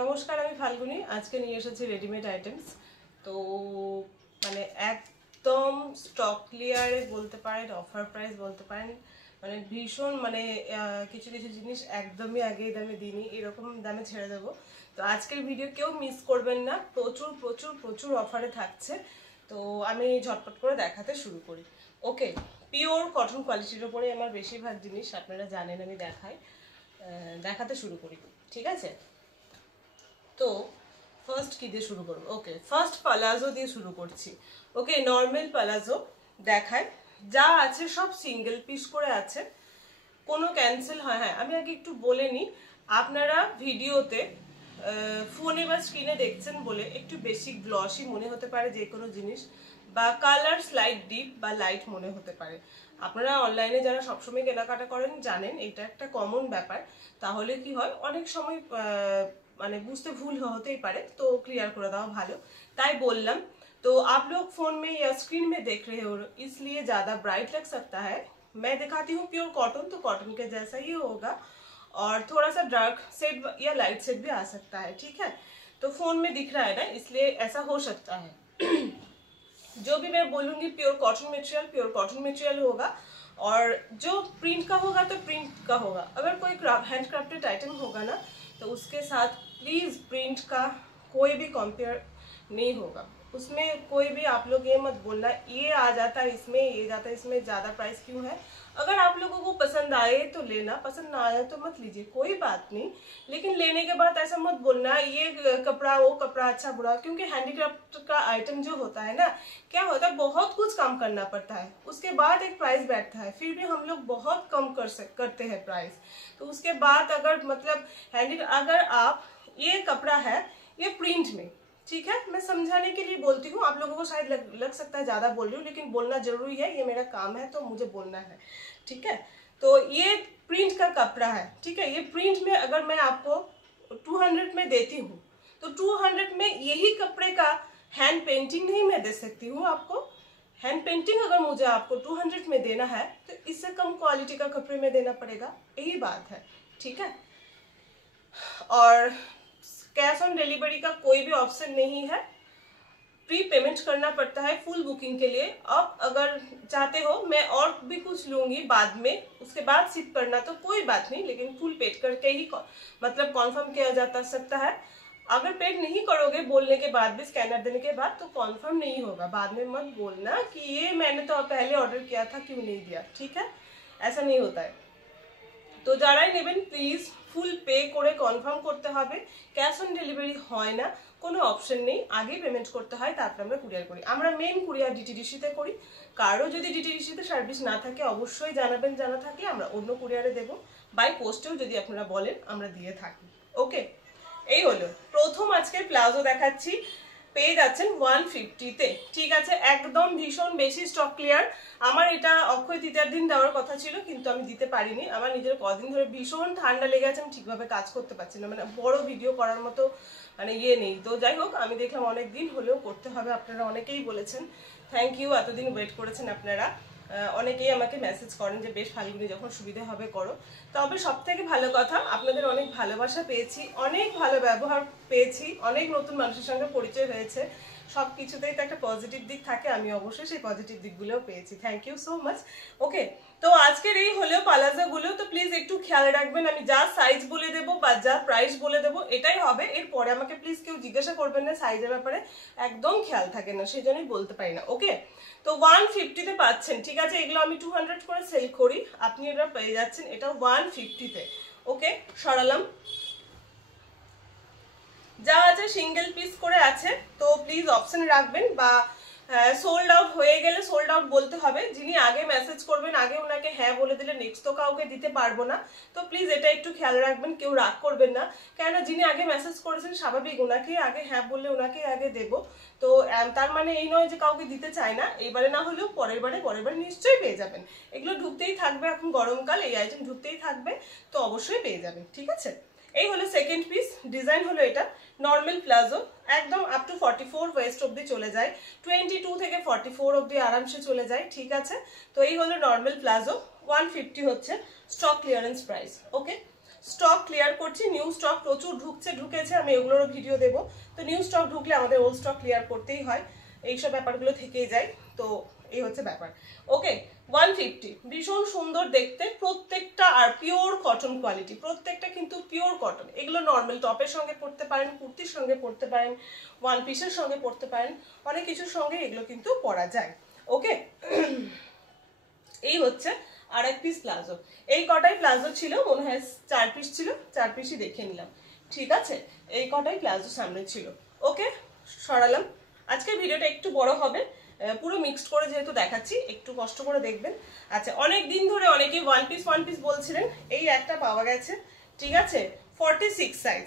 নমস্কার, আমি ফাল্গুনি। আজকে নিয়ে এসেছি রেডিমেড আইটেমস। তো মানে একদম স্টক ক্লিয়ারে বলতে পারেন, অফার প্রাইস বলতে পারেন, মানে ভীষণ কিছু কিছু জিনিস একদমই আগেই দামে দিইনি, এরকম দামে ছেড়ে দেবো। তো আজকের ভিডিও কেউ মিস করবেন না, প্রচুর প্রচুর প্রচুর অফারে থাকছে। তো আমি ঝটপট করে দেখাতে শুরু করি। ওকে, পিওর কটন কোয়ালিটির ওপরে আমার বেশিরভাগ জিনিস আপনারা জানেন, আমি দেখাতে শুরু করি, ঠিক আছে? তো ফার্স্ট কি দিয়ে শুরু করবো? ওকে, ফার্স্ট পালাজো দিয়ে শুরু করছি। ওকে, নর্মাল পালাজো দেখায়, যা আছে সব সিঙ্গেল পিস করে আছে, কোনো ক্যান্সেল হয়। হ্যাঁ, আমি আগে একটু বলে নিই, আপনারা ভিডিওতে ফোনে বা স্ক্রিনে দেখছেন বলে একটু বেশি গ্লসি মনে হতে পারে যে কোনো জিনিস, বা কালার স্লাইট ডিপ বা লাইট মনে হতে পারে। আপনারা অনলাইনে যারা সবসময় কেনাকাটা করেন জানেন এটা একটা কমন ব্যাপার। তাহলে কি হয়, অনেক সময় মানে বুঝতে ভুল होते पारे, तो क्लियर कर देवा भालो, ताई बोललाम। तो आप लोग फोन में या स्क्रीन में देख रहे हो, इसलिए ज़्यादा ब्राइट लग सकता है। मैं दिखाती हूँ प्योर कॉटन, तो कॉटन के जैसा ही होगा, और थोड़ा सा डार्क शेड या लाइट शेड भी आ सकता है, ठीक है? तो फोन में दिख रहा है ना, इसलिए ऐसा हो सकता है। जो भी मैं बोलूँगी प्योर कॉटन मटेरियल होगा, और जो प्रिंट का होगा तो प्रिंट का होगा। अगर कोई हैंड क्राफ्टेड आइटम होगा ना, तो उसके साथ प्लीज़ प्रिंट का कोई भी कंपेयर नहीं होगा। उसमें कोई भी आप लोग ये मत बोलना ये आ जाता है इसमें, ये जाता है इसमें, ज़्यादा प्राइस क्यों है। अगर आप लोगों को पसंद आए तो लेना, पसंद ना आया तो मत लीजिए, कोई बात नहीं। लेकिन लेने के बाद ऐसा मत बोलना ये कपड़ा वो कपड़ा अच्छा बुरा, क्योंकि हैंडीक्राफ्ट का आइटम जो होता है ना, क्या होता है, बहुत कुछ काम करना पड़ता है, उसके बाद एक प्राइस बैठता है। फिर भी हम लोग बहुत कम करते हैं प्राइस। तो उसके बाद अगर मतलब अगर आप ये कपड़ा है ये प्रिंट में, ठीक है, मैं समझाने के लिए बोलती हूँ। आप लोगों को शायद लग सकता है ज़्यादा बोल रही हूँ, लेकिन बोलना जरूरी है, ये मेरा काम है तो मुझे बोलना है, ठीक है? तो ये प्रिंट का कपड़ा है, ठीक है। ये प्रिंट में अगर मैं आपको 200 में देती हूँ, तो 200 में यही कपड़े का हैंड पेंटिंग नहीं मैं दे सकती हूँ आपको। हैंड पेंटिंग अगर मुझे आपको 200 में देना है, तो इससे कम क्वालिटी का कपड़े में देना पड़ेगा, यही बात है, ठीक है? और कैश ऑन डिलीवरी का कोई भी ऑप्शन नहीं है, प्री पेमेंट करना पड़ता है फुल बुकिंग के लिए। अब अगर चाहते हो मैं और भी कुछ लूँगी बाद में, उसके बाद शिप करना तो कोई बात नहीं, लेकिन फुल पेड करके ही मतलब कॉन्फर्म किया जा सकता है। अगर पेड नहीं करोगे बोलने के बाद भी, स्कैनर देने के बाद, तो कॉन्फर्म नहीं होगा। बाद में मत बोलना कि ये मैंने तो पहले ऑर्डर किया था क्यों नहीं दिया, ठीक है? ऐसा नहीं होता है। तो যারাই নেবেন প্লিজ ফুল পে করে কনফার্ম করতে হবে। ক্যাশ অন ডেলিভারি হয় না, কোনো অপশন নেই, আগে পেমেন্ট করতে হয়, তারপরে আমরা কুরিয়ার করি। আমরা মেন কুরিয়ার ডিটিডিসিতে করি। কারো যদি ডিটিডিসিতে সার্ভিস না থাকে অবশ্যই জানাবেন, জানা থাকলে আমরা অন্য কুরিয়ারে দেবো। বাই পোস্টেও যদি আপনারা বলেন আমরা দিয়ে থাকি। ওকে, এই হলো প্রথম আজকের প্লাজো দেখাচ্ছি। পেয়ে যাচ্ছেন 150-তে, ঠিক আছে? একদম ভীষণ বেশি স্টক ক্লিয়ার। আমার এটা অক্ষয় তৃতীয়ার দিন দেওয়ার কথা ছিল, কিন্তু আমি দিতে পারিনি। আমার নিজের কদিন ধরে ভীষণ ঠান্ডা লেগে আছে, আমি ঠিকভাবে কাজ করতে পারছি না, মানে বড় ভিডিও করার মতো মানে ইয়ে নেই। তো যাই হোক, আমি দেখলাম অনেক দিন হলেও করতে হবে, আপনারা অনেকেই বলেছেন, থ্যাংক ইউ, এতদিন ওয়েট করেছেন আপনারা। অনেকেই আমাকে মেসেজ করেন যে বেশ ফাল্গুনি যখন সুবিধা হবে করো। তবে সব থেকে ভালো কথা, আপনাদের অনেক ভালোবাসা পেয়েছি, অনেক ভালো ব্যবহার পেয়েছি, অনেক নতুন মানুষের সঙ্গে পরিচয় হয়েছে। সব কিছুতেই তো একটা পজিটিভ দিক থাকে, আমি অবশ্যই সেই পজিটিভ দিকগুলোও পেয়েছি। Thank you so much. Okay, তো আজকের এই হলেও পালাজাগুলো, তো প্লিজ একটু খেয়াল রাখবেন, আমি যা সাইজ বলে দেবো বা যা প্রাইস বলে দেবো এটাই হবে। এরপরে আমাকে প্লিজ কেউ জিজ্ঞাসা করবেন না সাইজের ব্যাপারে, একদম খেয়াল থাকে না, সেই জন্যই বলতে পারি না। ওকে, তো 150-তে পাচ্ছেন, ঠিক আছে? এগুলো আমি 200 করে সেল করি, আপনি এটা পেয়ে যাচ্ছেন এটা 150-তে। ওকে, সরালাম। যা আছে সিঙ্গেল পিস করে আছে, তো প্লিজ অপশন রাখবেন, বা সোল্ড আউট হয়ে গেলে সোল্ড আউট বলতে হবে। যিনি আগে মেসেজ করবেন, আগে ওনাকে হ্যাঁ বলে দিলে নেক্সট তো কাউকে দিতে পারবো না। তো প্লিজ এটা একটু খেয়াল রাখবেন, কেউ রাগ করবেন না, কেননা যিনি আগে মেসেজ করেছেন স্বাভাবিক ওনাকে আগে হ্যাঁ বললে ওনাকে আগে দেবো। তো তার মানে এই নয় যে কাউকে দিতে চায় না, এইবারে না হলেও পরের বারে নিশ্চয়ই পেয়ে যাবেন। এগুলো ঢুকতেই থাকবে, এখন গরমকাল, এই আইটেম ঢুকতেই থাকবে, তো অবশ্যই পেয়ে যাবেন, ঠিক আছে? এই হলো সেকেন্ড পিস। ডিজাইন হলো এটা নর্মাল প্লাজো, একদম আপ টু 44 ওয়েস্ট অব্দি চলে যায়, 22 থেকে 44 অব্দি আরামসে চলে যায়, ঠিক আছে? তো এই হলো নর্মাল প্লাজো, 150 হচ্ছে স্টক ক্লিয়ারেন্স প্রাইস। ওকে, স্টক ক্লিয়ার করছি, নিউ স্টক প্রচুর ঢুকেছে, আমি এগুলোরও ভিডিও দেবো। তো নিউ স্টক ঢুকলে আমাদের ওল্ড স্টক ক্লিয়ার করতেই হয়, এইসব ব্যাপারগুলো থেকেই যায়। তো এই হচ্ছে ব্যাপার। ওকে, 150, ভীষণ সুন্দর দেখতে প্রত্যেকটা, আর পিওর কটন কোয়ালিটি, প্রত্যেকটা কিন্তু পিওর কটন। এগুলো নর্মাল টপের সঙ্গে পরতে পারেন, কুর্তির সঙ্গে পরতে পারেন, ওয়ান পিসের সঙ্গে পরতে পারেন, অনেক কিছুর সঙ্গে এগুলো কিন্তু পরা যায়। ওকে, এই হচ্ছে আর এক পিস প্লাজো। এই কটাই প্লাজো ছিল, মনে হয় 4 পিস ছিল, 4 পিসই দেখে নিলাম। ঠিক আছে, এই কটাই প্লাজো সামনে ছিল। ওকে, সরালাম। আজকের ভিডিওটা একটু বড় হবে, পুরো মিক্সড করে যেহেতু দেখাচ্ছি, একটু কষ্ট করে দেখবেন। আচ্ছা, অনেক দিন ধরে অনেকেই ওয়ান পিস বলছিলেন, এই একটা পাওয়া গেছে। ঠিক আছে, 46 সাইজ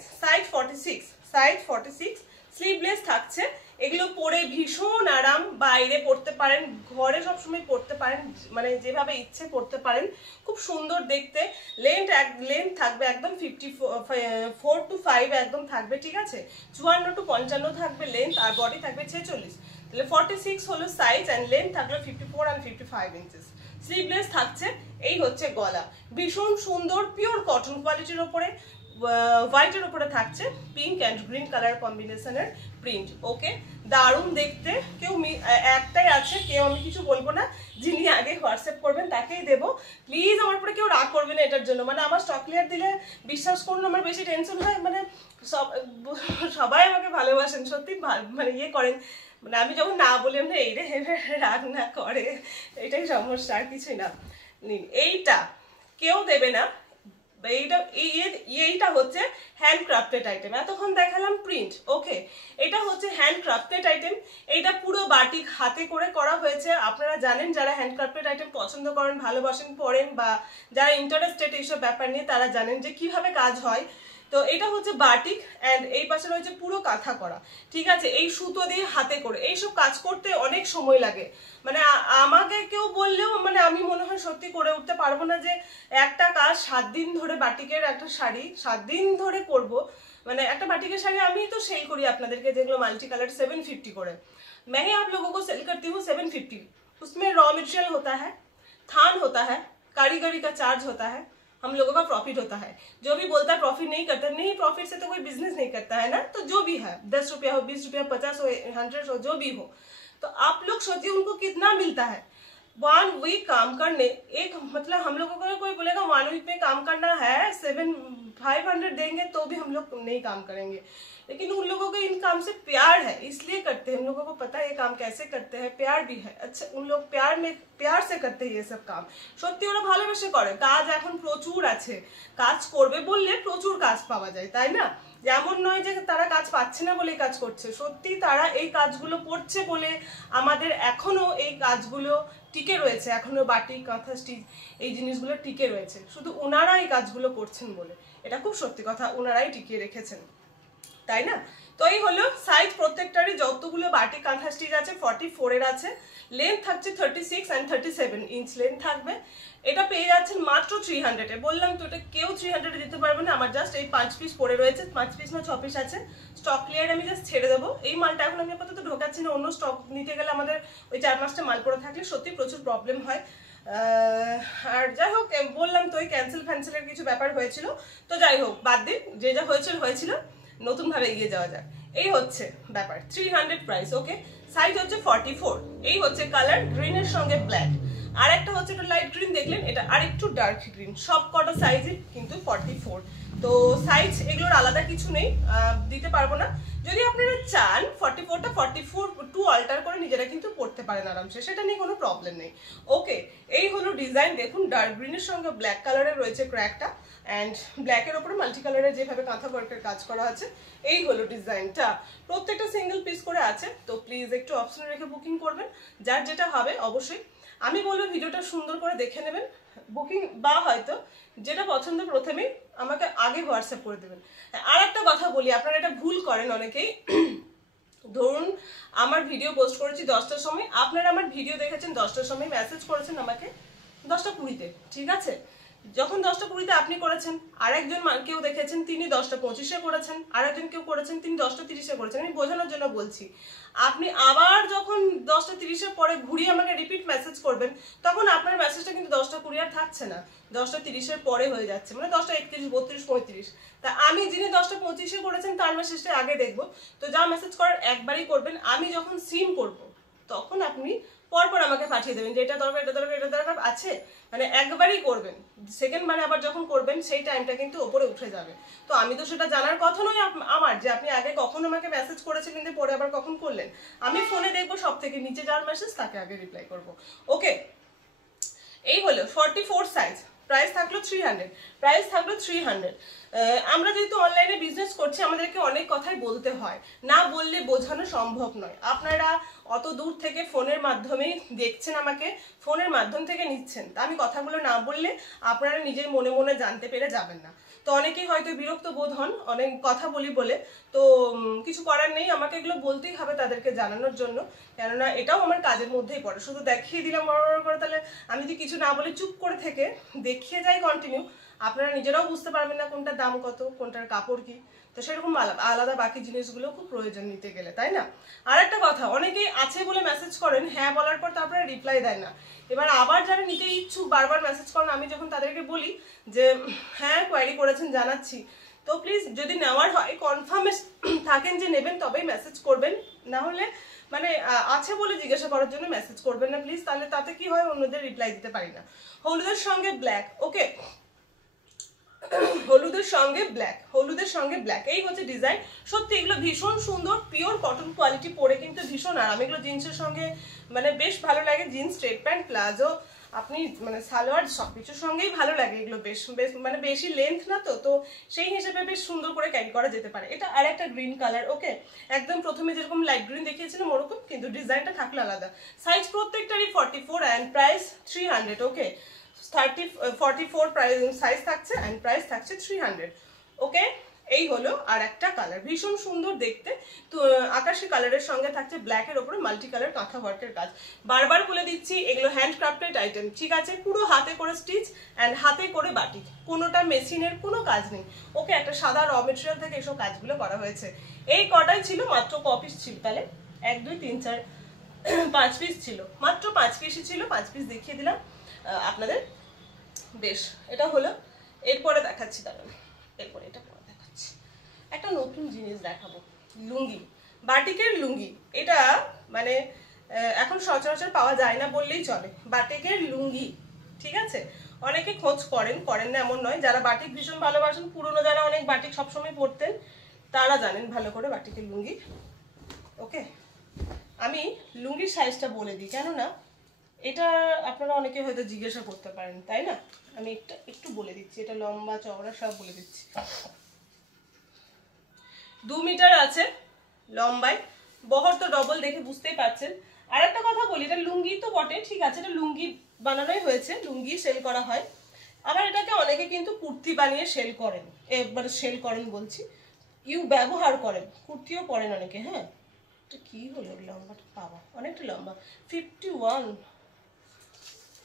46, স্লিভলেস থাকছে। এগুলো পরে ভীষণ আরাম, বাইরে পরতে পারেন, ঘরে সবসময় পরতে পারেন, মানে যেভাবে ইচ্ছে পরতে পারেন, খুব সুন্দর দেখতে। লেন্থ থাকবে একদম 54 to 5 একদম থাকবে। ঠিক আছে, 54 to 55 থাকবে লেন্থ, আর বডি থাকবে 46। তাহলে 46 হলো সাইজ, অ্যান্ড লেন্থ থাকবে 54 and 55 ইঞ্চেস। স্লিভলেস থাকছে। এই হচ্ছে গলা, ভীষণ সুন্দর পিওর কটন কোয়ালিটির ওপরে, হোয়াইটের উপরে থাকছে পিঙ্ক অ্যান্ড গ্রিন কালার কম্বিনেশনের প্রিন্ট। ওকে, দারুণ দেখতে। কেউ একটাই আছে, কেউ আমি কিছু বলবো না, যিনি আগে হোয়াটসঅ্যাপ করবেন তাকেই দেবো। প্লিজ আমার পরে কেউ রাগ করবে না এটার জন্য, মানে আমার স্টক ক্লিয়ার দিলে বিশ্বাস করুন আমার বেশি টেনশন হয়, মানে সবাই আমাকে ভালোবাসেন সত্যি, মানে ইয়ে করেন, মানে আমি যখন না বলি না এই রে রাগ না করে, এটাই সমস্যা, আর কিছুই না। এইটা কেউ দেবে না, এইটা হচ্ছে হ্যান্ডক্রাফটেড আইটেম। এতক্ষণ দেখালাম প্রিন্ট, ওকে, এটা হচ্ছে হ্যান্ডক্রাফটেড আইটেম। এইটা পুরো বাটিক হাতে করে করা হয়েছে। আপনারা জানেন, যারা হ্যান্ডক্রাফটেড আইটেম পছন্দ করেন, ভালোবাসেন, পড়েন, বা যারা ইন্টারেস্টেড এইসব ব্যাপার নিয়ে, তারা জানেন যে কিভাবে কাজ হয়। তো এটা হচ্ছে বাটিক, অ্যান্ড এই পাশে রয়েছে পুরো কাঁথা করা। ঠিক আছে, এই সুতো দিয়ে হাতে করে এইসব কাজ করতে অনেক সময় লাগে, মানে আমাকে কেউ বললেও মানে আমি মনে হয় সত্যি করে উঠতে পারবো না, যে একটা কাজ 7 দিন ধরে, বাটিকের একটা শাড়ি 7 দিন ধরে করব। মানে একটা বাটিকের শাড়ি আমি তো সেল করি আপনাদেরকে, যেগুলো মাল্টি কালার, 750 করে। मैं ही आप लोगों को सेल करती हूँ 750। उसमें रॉ मटेरियल होता है, थान होता है, कारीगरी का चार्ज होता है, हम लोगों का प्रॉफिट होता है। जो भी बोलता है प्रॉफिट नहीं करता, नहीं, प्रॉफिट से तो कोई बिजनेस नहीं करता है ना। तो जो भी है, 10 रुपया हो, 20 रुपया, 50 हो, 100 हो, जो भी हो, तो आप लोग सोचिए उनको कितना मिलता है 1 वीक काम करने। एक मतलब हम लोगों को कोई बोलेगा 1 वीक में काम करना है, 500 देंगे तो भी हम लोग नहीं काम करेंगे। लेकिन उन लोगों को इन काम से प्यार है, इसलिए करते हैं। उन लोगों को पता है ये काम कैसे करते हैं, प्यार भी है। अच्छा, उन लोग प्यार से करते हैं ये सब काम, সত্যি ওরা ভালোবেসে করে। কাজ এখন প্রচুর আছে, কাজ করবে বললে প্রচুর কাজ পাওয়া যায়, তাই না? যেমন নয় যে তারা কাজ পাচ্ছে না বলে কাজ করছে, সত্যি তারা এই কাজগুলো করছে বলে আমাদের এখনো এই কাজগুলো টিকে রয়েছে, এখনো বাটিক, কাঁথা, স্টিচ, এই জিনিসগুলো টিকে রয়েছে শুধু ওনারা এই কাজগুলো করছেন বলে। এটা খুব সত্যি কথা, ওনারাই টিকিয়ে রেখেছেন, তাই না? তো এই হলো সাইজ, প্রত্যেকটারই যতগুলো বাটিক, কাঁথা, স্টিচ আছে 44 এর আছে। লেন্থ থাকছে 36 and 37 ইঞ্চ লেন্থ থাকবে। এটা পেয়ে যাচ্ছেন মাত্র 300 এ। বললাম তো এটা কেউ 300 এ দিতে পারবে না। আমার জাস্ট এই 5 পিস পড়ে রয়েছে, 5 পিস না 6 পিস আছে। স্টক ক্লিয়ার আমি জাস্ট ছেড়ে দেবো। এই মালটা এখন আমি আপাতত ঢোকাচ্ছি না, অন্য স্টক নিতে গেলে আমাদের ওই 4-5টা মাল পড়ে থাকলে সত্যি প্রচুর প্রবলেম হয়। আর যাই হোক, বললাম তো ওই ক্যান্সেলের কিছু ব্যাপার হয়েছিল, তো যাই হোক বাদ দিন, যে যা হয়েছিল, নতুন ভাবে এগিয়ে যাওয়া যায়। এই হচ্ছে ব্যাপার, 300 প্রাইস। ওকে, সাইজ হচ্ছে 44। এই হচ্ছে কালার, গ্রিনের সঙ্গে ব্ল্যাক। আর একটা হচ্ছে এটা লাইট গ্রিন দেখলেন, এটা আর একটু ডার্ক গ্রিন। সব কটা সাইজই কিন্তু 44। তো সাইজ এগুলোর আলাদা কিছু নেই, দিতে পারবো না। যদি আপনারা চান 44টা 44 অল্টার করে নিজেরা কিন্তু পড়তে পারেন আরামসে, সেটা নিয়ে কোনো প্রবলেম নেই। ওকে, এই হলো ডিজাইন। দেখুন, ডার্ক গ্রিনের সঙ্গে ব্ল্যাক কালারের রয়েছে ক্র্যাকটা, অ্যান্ড ব্ল্যাকের ওপরে মাল্টি কালারের যেভাবে কাঁথা ওয়ার্কের কাজ করা আছে, এই হলো ডিজাইনটা। প্রত্যেকটা সিঙ্গেল পিস করে আছে, তো প্লিজ একটু অপশনে রেখে বুকিং করবেন। যার যেটা হবে অবশ্যই আমি বলবো ভিডিওটা সুন্দর করে দেখে নেবেন, বুকিং বা হয়তো যেটা পছন্দ প্রথমেই আমাকে আগে হোয়াটসঅ্যাপ করে দেবেন। আর একটা কথা বলি, আপনারা এটা ভুল করেন অনেকেই। ধরুন আমার ভিডিও পোস্ট করেছি 10টার সময়, আপনারা আমার ভিডিও দেখেছেন 10টার সময়, মেসেজ করেছেন আমাকে 10টা 20-তে, ঠিক আছে? যখন 10টা 20-তে আপনি করেছেন, আরেকজন কেউ দেখেছেন তিনি 10টা 25-এ করেছেন, আরেকজন কেউ করেছেন তিনি 10টা 30-এ করেছেন। আমি বোঝানোর জন্য বলছি, আপনি আবার যখন 10টা 30-এর পরে ঘুরিয়ে আমাকে রিপিট মেসেজ করবেন, তখন আপনার মেসেজটা কিন্তু 10টা 20 আর থাকছে না, 10টা 30-এর পরে হয়ে যাচ্ছে, মানে 10টা 31, 32, 35। তা আমি যিনি 10টা 25-এ করেছেন তার মেসেজটা আগে দেখবো। তো যা মেসেজ করার একবারই করবেন, আমি যখন সিন করব তখন আপনি পরপর আমাকে পাঠিয়ে দেবেন যে এটা দরকার, এটা দরকার, এটা দরকার আছে, মানে একবারই করবেন। সেকেন্ড মানে আবার যখন করবেন সেই টাইমটা কিন্তু ওপরে উঠে যাবে। তো আমি তো সেটা জানার কথা নয় আমার, যে আপনি আগে কখন আমাকে মেসেজ করেছিলেন যে পরে আবার কখন করলেন। আমি ফোনে দেখবো সব থেকে নিচে যার মেসেজ তাকে আগে রিপ্লাই করব। ওকে, এই হলো 44 সাইজ, প্রাইস থাকলো 300, প্রাইস থাকলো 300। আমরা যেহেতু অনলাইনে বিজনেস করছি, আমাদেরকে অনেক কথাই বলতে হয়, না বললে বোঝানো সম্ভব নয়। আপনারা অত দূর থেকে ফোনের মাধ্যমেই দেখছেন, আমাকে ফোনের মাধ্যম থেকে নিচ্ছেন, তা আমি কথাগুলো না বললে আপনারা নিজের মনে মনে জানতে পেরে যাবেন না। তো অনেকেই হয়তো বিরক্ত বোধ হন অনেক কথা বলি বলে, তো কিছু করার নেই, আমাকে এগুলো বলতেই হবে তাদেরকে জানানোর জন্য, কেননা এটাও আমার কাজের মধ্যেই পড়ে। শুধু দেখিয়ে দিলাম করে, তাহলে আমি যদি কিছু না বলে চুপ করে থেকে দেখিয়ে যাই কন্টিনিউ, আপনারা নিজেরাও বুঝতে পারবেন না কোনটার দাম কত, কোনটার কাপড় কি। তো সেরকম আলাদা বাকি জিনিসগুলো খুব প্রয়োজন নিতে গেলে, তাই না? আর একটা কথা, অনেকেই আছে বলে মেসেজ করেন, হ্যাঁ বলার পর তারপরে রিপ্লাই দেয় না। এবার আবার যারা নিতে ইচ্ছুক বারবার মেসেজ করেন, আমি যখন তাদেরকে বলি যে হ্যাঁ কোয়ারি করেছেন জানাচ্ছি, তো প্লিজ যদি নেওয়ার হয় কনফার্মে থাকেন যে নেবেন তবেই মেসেজ করবেন, না হলে মানে আছে বলে জিজ্ঞাসা করার জন্য মেসেজ করবেন না প্লিজ, তাহলে তাতে কি হয় অন্যদের রিপ্লাই দিতে পারি না। হলুদের সঙ্গে ব্ল্যাক, ওকে, হলুদের সঙ্গে ব্ল্যাক, হলুদের সঙ্গে ব্ল্যাক, এই হচ্ছে ডিজাইন। সত্যি এগুলো ভীষণ সুন্দর, পিওর কটন কোয়ালিটি, পরে কিন্তু ভীষণ আরাম। এগুলো জিন্সের সঙ্গে মানে বেশ ভালো লাগে, জিন্স, স্ট্রেট প্যান্ট, প্লাজো, আপনি মানে সালোয়ার সবকিছুর সঙ্গেই ভালো লাগে এগুলো। বেশ বেশ মানে বেশি লেন্থ না, তো সেই হিসেবে বেশ সুন্দর করে ক্যারি করা যেতে পারে। এটা আর একটা গ্রিন কালার, ওকে, একদম প্রথমে যেরকম লাইট গ্রিন দেখিয়েছিলাম ওরকম, কিন্তু ডিজাইনটা থাকলো আলাদা। সাইজ প্রত্যেকটারই 44 and price 300, okay, 44 price size থাকছে অ্যান্ড প্রাইস থাকছে 300, ওকে। এই হলো আর একটা কালার, ভীষণ সুন্দর দেখতে, তো আকাশি কালারের সঙ্গে থাকছে ব্ল্যাকের ওপরে মাল্টি কালার কাঁথা ওয়ার্কের কাজ। বারবার বলে দিচ্ছি এগুলো হ্যান্ডক্রাফটেড আইটেম, ঠিক আছে, পুরো হাতে করে স্টিচ অ্যান্ড হাতে করে বাটিক, কোনোটা মেশিনের কোনো কাজ নেই, ওকে। একটা সাদা র মেটেরিয়াল থেকে এসব কাজগুলো করা হয়েছে। এই কটাই ছিল, মাত্র ক পিস ছিল তাহলে, 1 2 3 4 5 পিস ছিল, মাত্র 5 পিসই ছিল, 5 পিস দেখিয়ে দিলাম আপনাদের। বেশ, এটা হলো। এরপরে দেখাচ্ছি, দাঁড়ান, এরপরে এটা পরে দেখাচ্ছি, একটা নতুন জিনিস দেখাবো, লুঙ্গি, বাটিকের লুঙ্গি। এটা মানে এখন সচরাচর পাওয়া যায় না বললেই চলে, বাটিকের লুঙ্গি, ঠিক আছে। অনেকে খোঁজ করেন না এমন নয়, যারা বাটিক ভীষণ ভালোবাসেন, পুরনো যারা অনেক বাটিক সবসময় পরতেন তারা জানেন ভালো করে বাটিকের লুঙ্গি, ওকে। আমি লুঙ্গির সাইজটা বলে দিই, কেননা এটা আপনারা অনেকে হয়তো জিজ্ঞাসা করতে পারেন, তাই না? আমি একটু বলে দিচ্ছি, এটা লম্বা চওড়া সব বলে দিচ্ছি। 2 মিটার আছে লম্বায়, বহর তো ডবল, দেখে বুঝতেই পারছেন। আর একটা কথা বলি, এটা লুঙ্গি তো বটে, ঠিক আছে, এটা লুঙ্গি বানানোই হয়েছে, লুঙ্গি সেল করা হয়। আবার এটাকে অনেকে কিন্তু কুর্তি বানিয়ে সেল করেন, এবার সেল করেন বলছি, ব্যবহার করেন, কুর্তিও পরেন অনেকে। হ্যাঁ, এটা কি হলো, লম্বাটা পাওয়া অনেকটা লম্বা,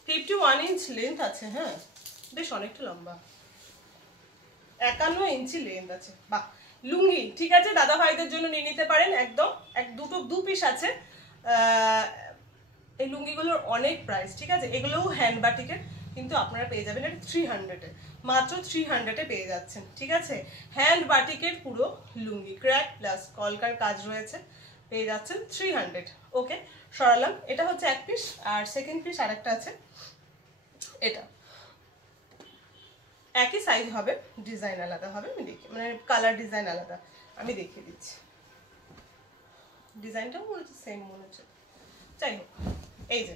51 ইঞ্চ লেন্থ আছে, হ্যাঁ বেশ অনেকটা লম্বা, 51 ইঞ্চি লেন্থ আছে, বাহ। লুঙ্গি, ঠিক আছে, দাদা ভাইদের জন্য নিয়ে নিতে পারেন একদম, দু পিস আছে। এই লুঙ্গিগুলোর অনেক প্রাইস, ঠিক আছে, এগুলোও হ্যান্ড বাটিকের, কিন্তু আপনারা পেয়ে যাবেন এটা 300-এ, মাত্র 300-এ পেয়ে যাচ্ছেন, ঠিক আছে। হ্যান্ড বাটিকের পুরো লুঙ্গি, ক্র্যাক প্লাস কলকার কাজ রয়েছে, পেয়ে যাচ্ছেন 300, ওকে। সরালাম, এটা হচ্ছে এক পিস, আর সেকেন্ড পিস আরেকটা আছে, এটা একই সাইজ হবে, ডিজাইন আলাদা হবে, আমি দেখি মানে কালার ডিজাইন আলাদা, আমি দেখিয়ে দিচ্ছি। ডিজাইনটাও মনে হচ্ছে সেম মনে হচ্ছে, যাই হোক, এই যে,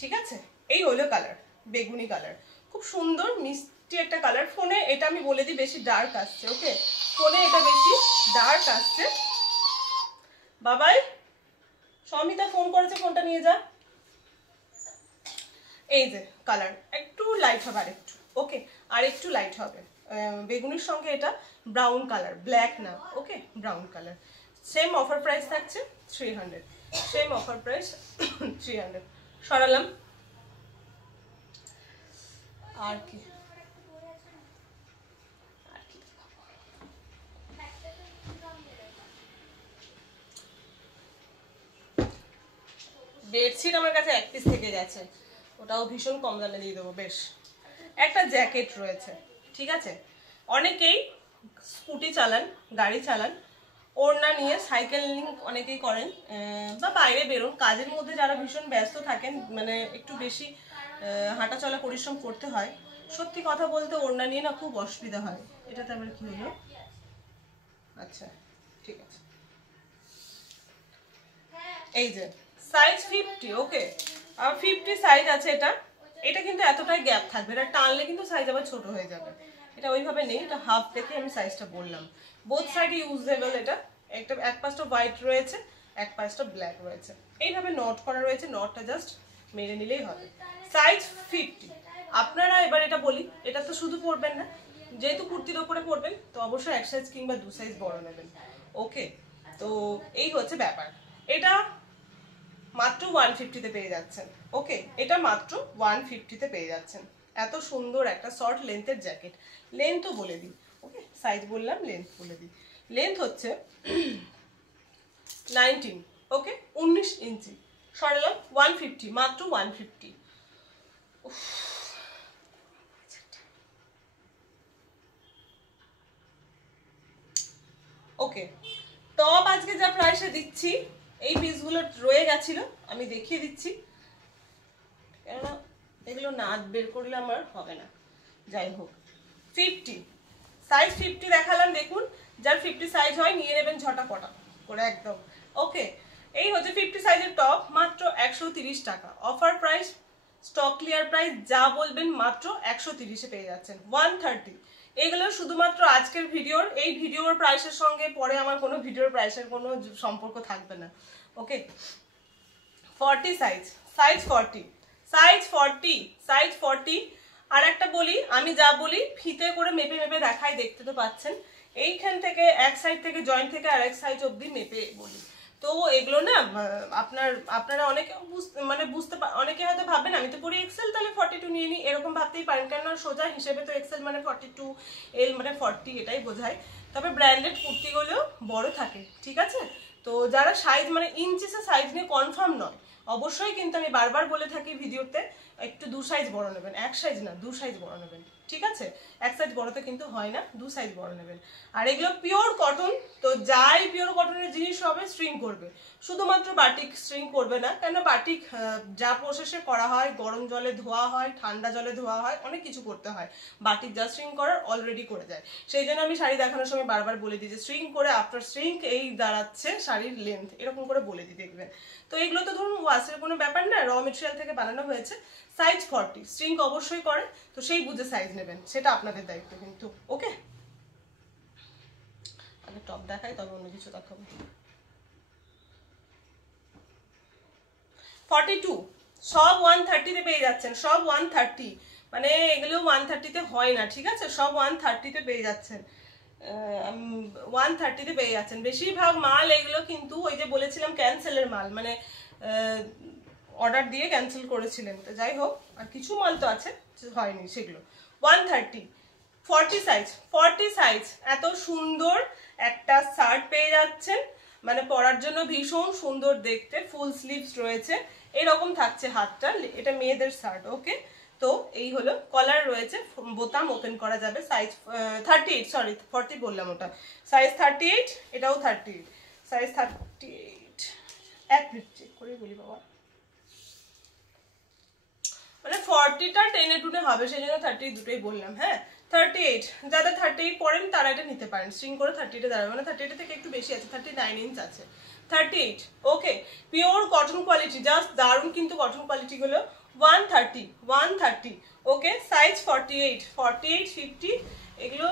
ঠিক আছে, এই হলো কালার, বেগুনি কালার, খুব সুন্দর মিষ্টি একটা কালার। ফোনে এটা আমি বলে দিই বেশি ডার্ক আসছে, ওকে, ফোনে এটা বেশি ডার্ক আসছে। বাবাই, সমিতা ফোন করেছে, ফোনটা নিয়ে যা। এই যে কালার একটু লাইট হবে, আর একটু, ওকে, আর একটু লাইট হবে, বেগুনির সঙ্গে এটা ব্রাউন কালার, ব্ল্যাক না, okay, brown colour. Same offer price থাকছে 300, সেম অফার প্রাইস 300। সরালাম, আর কি বেডশিট আমার কাছে এক পিস থেকে গেছে, ওটাও ভীষণ কম দামে দিয়ে দেবো। বেশ, একটা জ্যাকেট রয়েছে, ঠিক আছে। অনেকেই স্কুটি চালান, গাড়ি চালান, ওড়না নিয়ে সাইকেলিং অনেকেই করেন, বা বাইরে বেরোন, কাজের মধ্যে যারা ভীষণ ব্যস্ত থাকেন, মানে একটু বেশি হাঁটা চলা পরিশ্রম করতে হয়, সত্যি কথা বলতে ওড়না নিয়ে না খুব অসুবিধা হয়। এটাতে আবার কি হলো? আচ্ছা ঠিক আছে, এই যে সাইজ 50, ওকে, আর 50 সাইজ আছে। এটা এটা কিন্তু এতটাই গ্যাপ থাকবে, এটা টানলে কিন্তু সাইজ আবার ছোট হয়ে যাবে। এটা ওইভাবে নেই, এটা হাফ দেখে আমি সাইজটা বললাম। বোথ সাইডে ইউজেবল। এটা একটা এক পাশটা হোয়াইট রয়েছে, এক পাশটা ব্ল্যাক রয়েছে, এইভাবে নট করা রয়েছে, নটটা জাস্ট মেরে নিলেই হবে। সাইজ 50। আপনারা এবার এটা বলি, এটা তো শুধু পরবেন না, যেহেতু কুর্তির ওপরে পরবেন তো অবশ্যই এক সাইজ কিংবা দু সাইজ বড় নেবেন, ওকে। তো এই হচ্ছে ব্যাপার। এটা মাত্র 150-তে পেয়ে যাচ্ছেন, ওকে। এটা মাত্র 150-তে পেয়ে যাচ্ছেন। এত সুন্দর একটা শর্ট লেন্থের জ্যাকেট। লেন্থও বলে দিই, ওকে, সাইজ বললাম, লেন্থ বলে দিই। লেন্থ হচ্ছে 19, ওকে, 19 ইঞ্চি। সরালাম 150, মাত্র 150। ওকে, টপ আজকে যা প্রাইসে দিচ্ছি, এই পিসগুলো রয়ে গেছিল, আমি দেখিয়ে দিচ্ছি, কেননা এগুলো না বের করলে আমার হবে না। যাই হোক, 50 সাইজ 50 দেখালাম, দেখুন যার 50 সাইজ হয় নিয়ে নেবেন ঝটাপটা করে একদম, ওকে। এই হচ্ছে 50 সাইজের টপ, মাত্র 130 টাকা। Offer price, stock clear price, যা বলবেন মাত্র 130-এ পেয়ে যাচ্ছেন। 130। এগুলো শুধুমাত্র আজকের ভিডিওর, এই ভিডিওর প্রাইসের সঙ্গে পরে আমার কোনো ভিডিওর প্রাইসের কোনো সম্পর্ক থাকবে না, ওকে। 40 সাইজ, সাইজ 40, সাইজ 40, সাইজ 40। আর একটা বলি, আমি যা বলি ফিতে করে মেপে মেপে দেখাই, দেখতে তো পাচ্ছেন। এইখান থেকে এক সাইড থেকে জয়েন্ট থেকে আরেক সাইজ অবধি মেপে বলি। তো এগুলো না আপনারা অনেকে অনেকে হয়তো ভাববেন আমি তো পরি এক্সেল, তাহলে 42 নিয়ে নিই, এরকম ভাবতেই পারেন, কেননা সোজা হিসেবে তো এক্সেল মানে 42, এল মানে 40, এটাই বোঝায়। তবে ব্র্যান্ডেড কুর্তিগুলো বড় থাকে, ঠিক আছে। তো যারা সাইজ মানে ইঞ্চিসে সাইজ নিয়ে কনফার্ম নয়, অবশ্যই কিন্তু আমি বারবার বলে থাকি ভিডিওতে, একটু দু সাইজ বড় নেবেন, এক সাইজ না, দু সাইজ বড় নেবেন, ঠিক আছে। এক সাইজ বড়তে কিন্তু হয় না, দু সাইজ বড় নেবেন। আর এগুলো পিওর কটন, তো যাই পিওর কটনের জিনিস হবে স্ট্রিং করবে, শুধুমাত্র বাটিক স্ট্রিং করবে না, কেন বাটিক যা প্রসেসে করা হয়, গরম জলে ধোয়া হয়, ঠান্ডা জলে ধোয়া হয়, অনেক কিছু করতে হয়। বাটিক যা স্ট্রিং করার অলরেডি করে যায়, সেই জন্য আমি শাড়ি দেখানোর সময় বারবার বলে দিই যে স্ট্রিং করে আফটার স্ট্রিং এই দাঁড়াচ্ছে শাড়ির লেন্থ, এরকম করে বলে দিই, দেখবেন। তো এগুলো তো ধরুন ওয়াশের কোনো ব্যাপার না, র মেটেরিয়াল থেকে বানানো হয়েছে। সাইজ 40, স্ট্রিং অবশ্যই করে, তো সেই বুঝে সাইজ নেবেন, সেটা আপনাদের দায়িত্ব কিন্তু, ওকে। আগে টপ দেখাই, তবে অন্য কিছু দেখাবো। 42, সব 130-তে পেয়ে যাচ্ছেন, সব 130, মানে এগুলো 130-তে হয় না, ঠিক আছে, সব 130-তে পেয়ে যাচ্ছেন। 130-তে পেয়ে যাচ্ছেন। বেশিরভাগ মাল এগুলো কিন্তু ওই যে বলেছিলাম ক্যান্সেলের মাল, মানে অর্ডার দিয়ে ক্যান্সেল করেছিলেন, তো যাই হোক, আর কিছু মাল তো আছে হয়নি সেগুলো। 130, 40 সাইজ, 40 সাইজ। এত সুন্দর একটা শার্ট পেয়ে যাচ্ছেন, মানে পরার জন্য ভীষণ সুন্দর দেখতে, ফুল স্লিভস রয়েছে, এরকম থাকছে হাতটা, এটা মেয়েদের শার্ট, ওকে। তো এই হলো, কলার রয়েছে, বোতাম ওপেন করা যাবে। সাইজ 38, সরি 40 বললাম, ওটা সাইজ 38, এটাও 38, সাইজ 38। এক মিনিট চেক করে বলি বাবা, মানে 40টা টেনে টুনে হবে, সেই জন্য 30 দুটোই বললাম, হ্যাঁ। 38, যারা 38 পড়েন তারা এটা নিতে পারেন, স্ট্রিং করে 30-টা দাঁড়াবে, মানে 38 থেকে একটু বেশি আছে, 39 ইঞ্চ আছে, 38, ওকে। পিওর কটন কোয়ালিটি, জাস্ট দারুণ কিন্তু কটন কোয়ালিটি গুলো। 130, 130, ওকে। সাইজ 48, 48, 50 এগুলো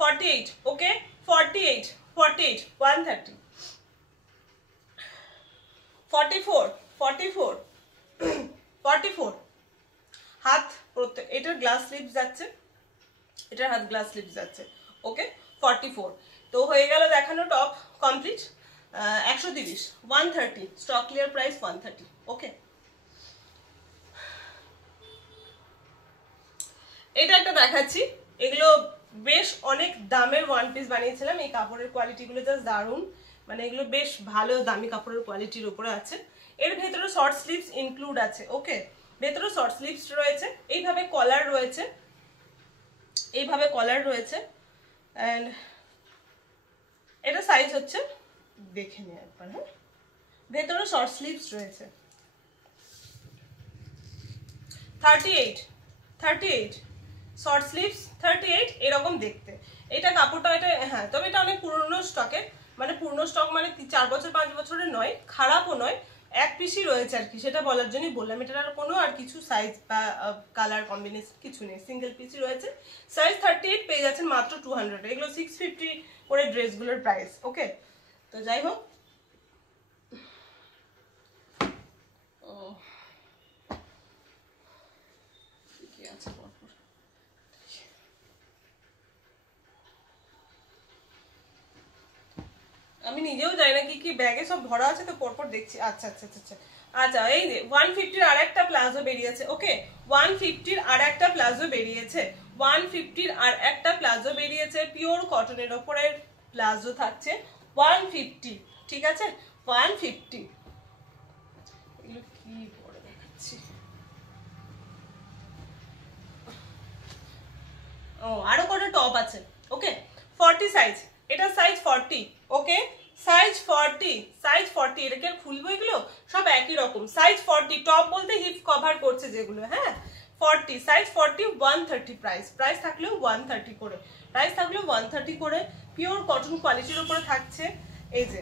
48, ওকে, 48, 48, 130, 44, 44, 44, হাত প্রত্যেক, এটার গ্লাস স্লিভস যাচ্ছে, এটার হাত গ্লাস স্লিভস যাচ্ছে, ওকে। 44, তো হয়ে গেল দেখানো top complete. 130, 130 stock clear price 130। ওকে, এটা একটা দেখাচ্ছি, এগুলো বেশ অনেক দামের ওয়ান পিস বানিয়েছিলাম, এই কাপড়ের কোয়ালিটিগুলো জাস্ট দারুণ, মানে এগুলো বেশ ভালো দামি কাপড়ের কোয়ালিটির উপরে আছে। এর ভেতরে শর্ট স্লিভস ইনক্লুড আছে। ওকে, ভেতরে শর্ট স্লিভস রয়েছে, এইভাবে কলার রয়েছে, এইভাবে কলার রয়েছে, অ্যান্ড এটা সাইজ হচ্ছে, দেখে নিই একবার, হ্যাঁ, ভেতরে শর্ট স্লিভস রয়েছে 38 শর্ট স্লিভস 38 এরকম দেখতে। এটা কাপড়টা এটা, হ্যাঁ, তবে এটা অনেক পুরনো স্টকে, মানে পুরনো স্টক মানে 4 বছর 5 বছরের নয়, খারাপও নয়, এক পিসই রয়েছে আর কি, সেটা বলার জন্যই বললাম। এটার আর কোনো আর কিছু সাইজ বা কালার কম্বিনেশন কিছু নেই, সিঙ্গেল পিসই রয়েছে। সাইজ 38 পেয়ে যাচ্ছেন মাত্র 200। এগুলো 650 করে ড্রেসগুলোর প্রাইস। ওকে, তো যাই হোক, কি আছে পরপর, আমি নিজেও জানি না কি কি ব্যাগে সব ভরা আছে, তো পরপর দেখছি। আচ্ছা আচ্ছা আচ্ছা আচ্ছা আচ্ছা, এই যে 150-র আর একটা প্লাজো বেরিয়েছে। ওকে, 150-র আর একটা প্লাজো বেরিয়েছে, 150-র আর একটা প্লাজো বেরিয়েছে, পিওর কটনের ওপরে প্লাজো থাকছে 150। ঠিক আছে, 150। এগুলো কি পরে দেখাচ্ছি, ও আরো কোনো টপ আছে। ওকে, 40 সাইজ, এটা সাইজ 40। ওকে, সাইজ 40, সাইজ 40, এটা কি আর খুলবো, এগুলো সব একই রকম। সাইজ 40, টপ বলতে হিপ কভার করছে যেগুলো, হ্যাঁ, 40 সাইজ 40, 130 প্রাইস। প্রাইস থাকলেও 130 করে, প্রাইস থাকলেও 130 করে, পিওর কটন কোয়ালিটির উপরে থাকছে। এই যে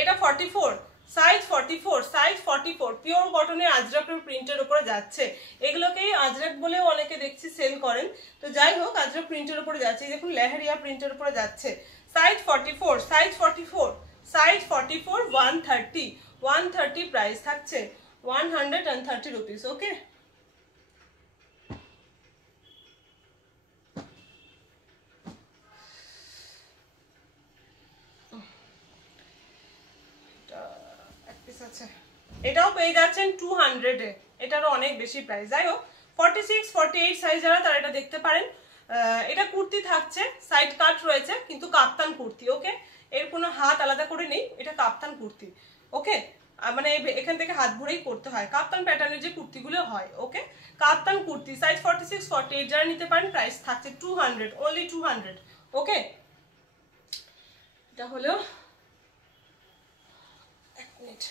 এটা 44, সাইজ 44, সাইজ 44, পিওর কটনের আজরাকের প্রিন্টের উপরে যাচ্ছে। এগুলোকেই আজরাক বলেও অনেকে দেখছি সেল করেন, তো যাই হোক আজরাক প্রিন্টের উপরে যাচ্ছে। দেখুন লেহেরিয়া প্রিন্টের উপরে যাচ্ছে, সাইজ 44, সাইজ 44, সাইজ 44, 130, 130 প্রাইস থাকছে, 130 রুপিস। ওকে, এটাও পেয়ে যাচ্ছেন 200-এ, এটারও অনেক বেশি প্রাইস। যাই হোক, 46, 48 সাইজ যারা তারা এটা দেখতে পারেন। এটা কুর্তি থাকছে, সাইড কাট রয়েছে, কিন্তু কাপ্তান কুর্তি। ওকে, এর কোনো হাত আলাদা করে নেই, এটা কাপ্তান কুর্তি। ওকে, মানে এখান থেকে হাত ভরেই করতে হয়, কাপ্তান প্যাটার্নের যে কুর্তিগুলো হয়। ওকে, কাপ্তান কুর্তি, সাইজ 46, 48 যারা নিতে পারেন, প্রাইস থাকছে 200, অনলি 200। ওকে, এটা হলো, এক মিনিট,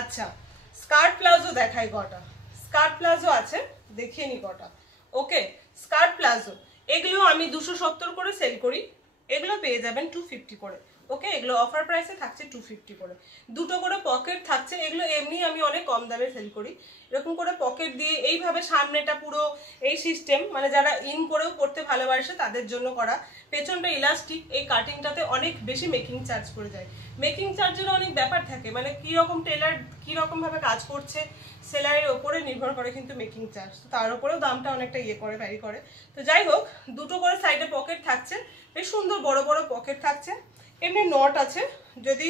আচ্ছা, স্কার্ট প্লাজো দেখাই কটা, স্কার্ট প্লাজো আছে, দেখিয়ে নি কটা। ওকে, স্কার্ট প্লাজো এগুলো আমি 270 করে সেল করি, এগুলো পেয়ে যাবেন 250 করে। ওকে, এগুলো অফার প্রাইসে থাকছে 250 করে, দুটো করে পকেট থাকছে। এগুলো এমনি আমি অনেক কম দামে সেল করি, এরকম করে পকেট দিয়ে এইভাবে সামনেটা পুরো এই সিস্টেম, মানে যারা ইন করেও পড়তে ভালোবাসে তাদের জন্য করা। পেছনটা ইলাস্টিক, এই কাটিংটাতে অনেক বেশি মেকিং চার্জ করে যায়, মেকিং চার্জেরও অনেক ব্যাপার থাকে, মানে কীরকম টেলার কীরকম ভাবে কাজ করছে সেলাইয়ের ওপরে নির্ভর করে কিন্তু মেকিং চার্জ, তো তার উপরেও দামটা অনেকটা করে ভ্যারি করে। তো যাই হোক, দুটো করে সাইডে পকেট থাকছে, বেশ সুন্দর বড় বড় পকেট থাকছে। এমনি নট আছে, যদি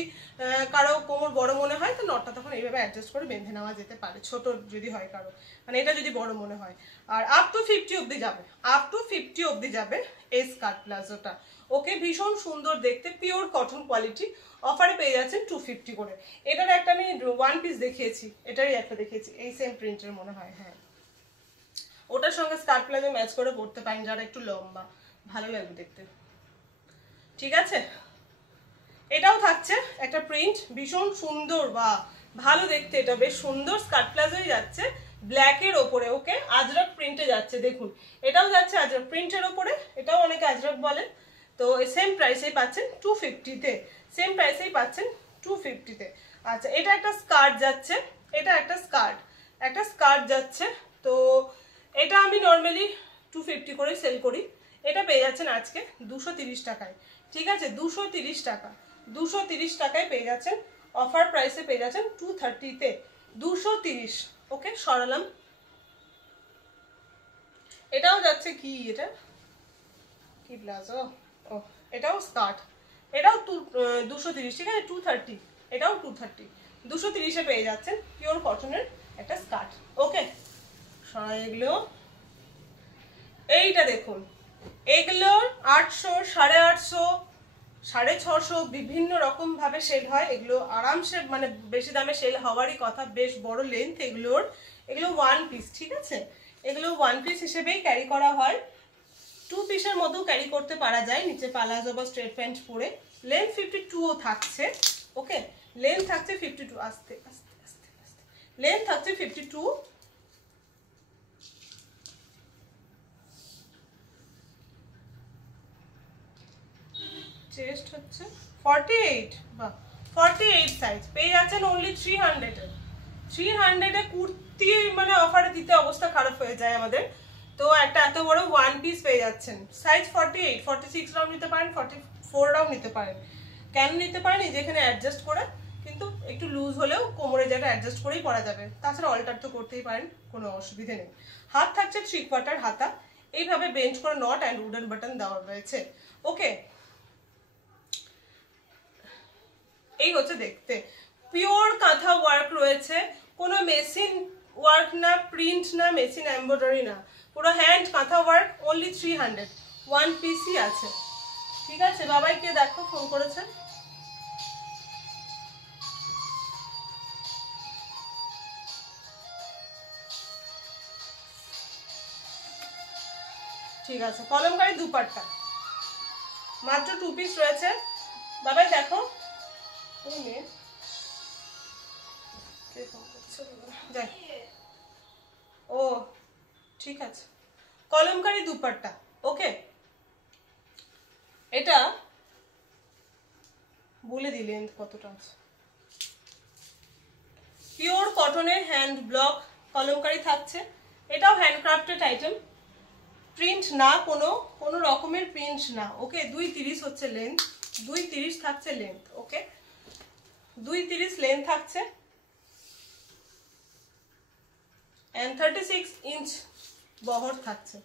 কারো কোমর বড় মনে হয় তো নটটা তখন এইভাবে অ্যাডজাস্ট করে বেঁধে নেওয়া যেতে পারে, ছোট যদি হয় কারো, মানে এটা যদি বড় মনে হয়। আর আপ টু 50 অবধি যাবে, আপ টু 50 অবধি যাবে এই স্কার্ট প্লাজোটা। ওকে, ভীষণ সুন্দর দেখতে, পিওর কটন কোয়ালিটি, অফারে পেয়ে যাচ্ছেন 250 করে। এটার একটা আমি ওয়ান পিস দেখিয়েছি, এটারই একটা দেখিয়েছি, এই সেম প্রিন্টের মনে হয়, হ্যাঁ, ওটার সঙ্গে স্কার্ট প্লাজো ম্যাচ করে পড়তে পারেন যারা একটু লম্বা, ভালো লাগবে দেখতে। ঠিক আছে, এটাও থাকছে একটা প্রিন্ট, ভীষণ সুন্দর বা ভালো দেখতে, এটা বেশ সুন্দর স্কার্ট প্লাজোই যাচ্ছে ব্ল্যাকের ওপরে। ওকে, আজরক প্রিন্টে যাচ্ছে, দেখুন এটাও যাচ্ছে আজরক প্রিন্টের ওপরে, এটাও অনেকে আজরক বলে। তো সেম প্রাইসেই পাচ্ছেন 250-তে, সেম প্রাইসেই পাচ্ছেন 250-তে। আচ্ছা, এটা একটা স্কার্ট যাচ্ছে, এটা একটা স্কার্ট যাচ্ছে। তো এটা আমি নর্মালি 250 করে সেল করি, এটা পেয়ে যাচ্ছেন আজকে 230 টাকায়। ঠিক আছে, 230 টাকা, 230 টাকায় পেয়ে যাচ্ছেন, অফার প্রাইসে পেয়ে যাচ্ছেন 230-তে, 230। ওকে, সরালাম। এটাও যাচ্ছে কি, এটা কি প্লাজো, ও এটাও স্কার্ট, এটাও 230, ঠিক আছে, 230, এটাও 230, 230-এ পেয়ে যাচ্ছেন পিওর কটনের একটা স্কার্ট। ওকে, সরাই এগুলো। এইটা দেখুন, এগুলোর 800, 850, 650 বিভিন্ন রকম ভাবে সেল হয়। এগুলো আরামসে মানে বেশি দামে সেল হওয়ারই কথা, বেশ বড় লেন্থ এগুলোর। এগুলো 1 পিস, ঠিক আছে, এগুলো 1 পিস হিসেবেই ক্যারি করা হয়। 2 পিসের মধ্যেও ক্যারি করতে পারা যায়, নিচে পালাজো বা স্ট্রেট প্যান্ট পরে। লেন্থ 52ও থাকছে। ওকে, লেন্থ থাকছে 52, আস্তে আস্তে আস্তে আস্তে, লেন্থ থাকছে 52, চেস্ট হচ্ছে 48, বাহ 48 সাইজ পেয়ে যাচ্ছেন অনলি 300-এ। 300-এ কুর্তি মানে অফারে দিতে অবস্থা খারাপ হয়ে যায় আমাদের। তো একটা এত বড় 1 পিস পেয়ে যাচ্ছেন, সাইজ 48, 46রাও নিতে পারেন, 44রাও নিতে পারেন। কেন নিতে পারেন, এই যেখানে অ্যাডজাস্ট করে, কিন্তু একটু লুজ হলেও কোমরে যেটা অ্যাডজাস্ট করেই পরা যাবে, তাছাড়া অল্টার তো করতেই পারেন, কোনো অসুবিধে নেই। হাত থাকছে 3/4 হাতা, এইভাবে বেঞ্চ করে নট অ্যান্ড উডেন বাটন দেওয়া রয়েছে। ওকে, এই হচ্ছে দেখতে, পিওর কাঁথা ওয়ার্ক রয়েছে, কোনো মেশিন ওয়ার্ক না, প্রিন্ট না, মেশিন এমব্রয়ডারি না, পুরো হ্যান্ড কাঁথা ওয়ার্ক। অনলি 300, 1 পিসই আছে, ঠিক আছে। বাবাইকে দেখো, ফোন করেছে। ঠিক আছে, কলমকারী দুপাট্টা মাত্র 2 পিস রয়েছে। বাবাই দেখো, ও ঠিক আছে, কলমকারী দুপাট্টা। ওকে, এটা বলে দিলেন কতটা আছে। পিওর কটনের হ্যান্ড ব্লক কলমকারী থাকছে, এটাও হ্যান্ডক্রাফটেড আইটেম, প্রিন্ট না, কোনো রকমের প্রিন্ট না। ওকে, 230 হচ্ছে লেন্থ, 230 থাকছে লেন্থ। ওকে, 230 লেন্থ থাকছে, and 36 ইঞ্চ বহর থাকছে,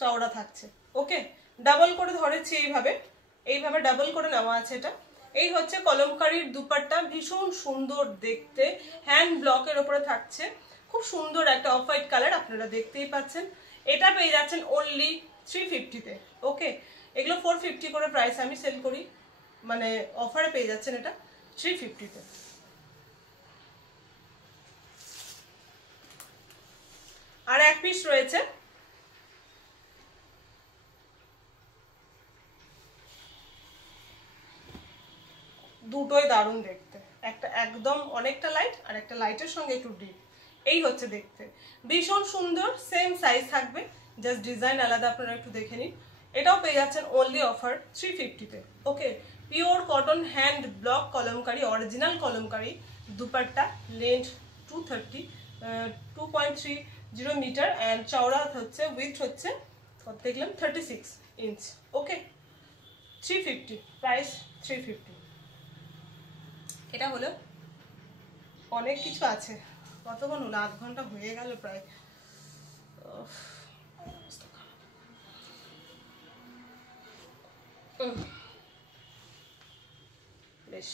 চওড়া থাকছে। ওকে, ডাবল করে ধরেছি, এইভাবে ডাবল করে নেওয়া আছে এটা। এই হচ্ছে কলমকারীর দুপাট্টা, ভীষণ সুন্দর দেখতে, হ্যান্ড ব্লকের ওপরে থাকছে, খুব সুন্দর একটা অফ হোয়াইট কালার, আপনারা দেখতেই পাচ্ছেন। এটা পেয়ে যাচ্ছেন অনলি 350-তে। ওকে, এগুলো 450 করে প্রাইস আমি সেল করি, মানে অফারে পেয়ে যাচ্ছেন এটা 350-তে। আর 1 পিস রয়েছে, দুটোই দারুণ দেখতে, একটা একদম অনেকটা লাইট আর একটা লাইটের সঙ্গে একটু ডিপ। এই হচ্ছে দেখতে, ভীষণ সুন্দর, সেম সাইজ থাকবে, জাস্ট ডিজাইন আলাদা, আপনারা একটু দেখে নিন। এটাও পেয়ে যাচ্ছেন অনলি অফার 350-তে। Okay, pure cotton hand block Kalamkari, original Kalamkari dupatta, length 230, 2.30 metre, and চওড়া হচ্ছে, উইথ হচ্ছে কত দেখলাম 36 ইঞ্চ। ওকে, 350, প্রাইস 350। এটা হলো, অনেক কিছু আছে, কতক্ষণ হলো, 8 ঘন্টা হয়ে গেল প্রায়। বেশ,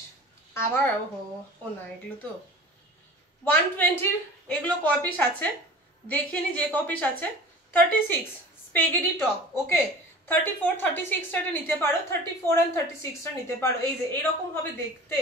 আবার ও না, এগুলো তো 120-র, এগুলো ক পিস আছে দেখিয়ে নি, যে ক পিস আছে। 36 স্পেগেটি টপ। ওকে, 34, 36টা নিতে পারো, 34 and 36টা নিতে পারো। এই যে এরকম হবে দেখতে,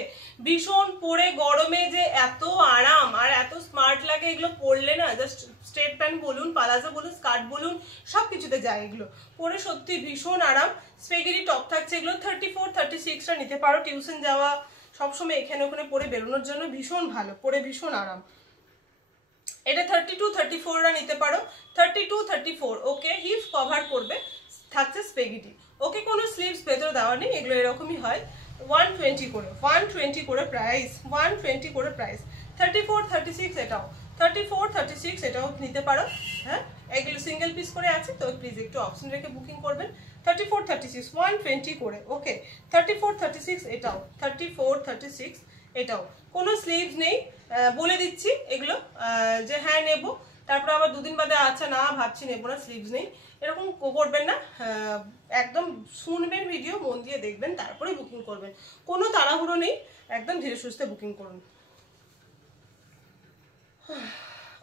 ভীষণ পরে গরমে যে এত আরাম আর এত স্মার্ট লাগে, এগুলো পরলে না, জাস্ট স্ট্রেট প্যান্ট বলুন, পালাজো বলুন, স্কার্ট বলুন, সব কিছুতে যায় এগুলো পরে, সত্যি ভীষণ আরাম। স্পেগেটি টপ থাকছে, এগুলো 34, 36টা নিতে পারো, টিউশন যাওয়া, সবসময় এখানে ওখানে পরে বেরোনোর জন্য ভীষণ ভালো, পরে ভীষণ আরাম। এটা 32, 34রা নিতে পারো, 32, 34। ওকে, হিপ কভার করবে, থাকছে স্পেগেটি। ওকে, কোনো স্লিভস ভেতরে দেওয়া নেই, এগুলো এরকমই হয়। 120 করে, 120 করে প্রাইস, 120 করে প্রাইস। 34, 36 এটাও, 34, 36 এটাও নিতে পারো। হ্যাঁ, এগুলো সিঙ্গেল পিস করে আছে, তো প্লিজ একটু অপশন রেখে বুকিং করবেন। 34, 36 120 করে। ওকে, 34, 36 এটাও, 34, 36 এটাও কোনো স্লিভস নেই, বলে দিচ্ছি এগুলো যে হ্যাঁ নেব, তারপরে আবার দুদিন বাদে আচ্ছা না ভাবছি নেবো না, স্লিভস নেই, এরকম করবেন না। একদম শুনবেন ভিডিও, মন দিয়ে দেখবেন, তারপরে বুকিং করবেন, কোনো তাড়াহুড়ো নেই, একদম ধীরে সুস্থে বুকিং করুন।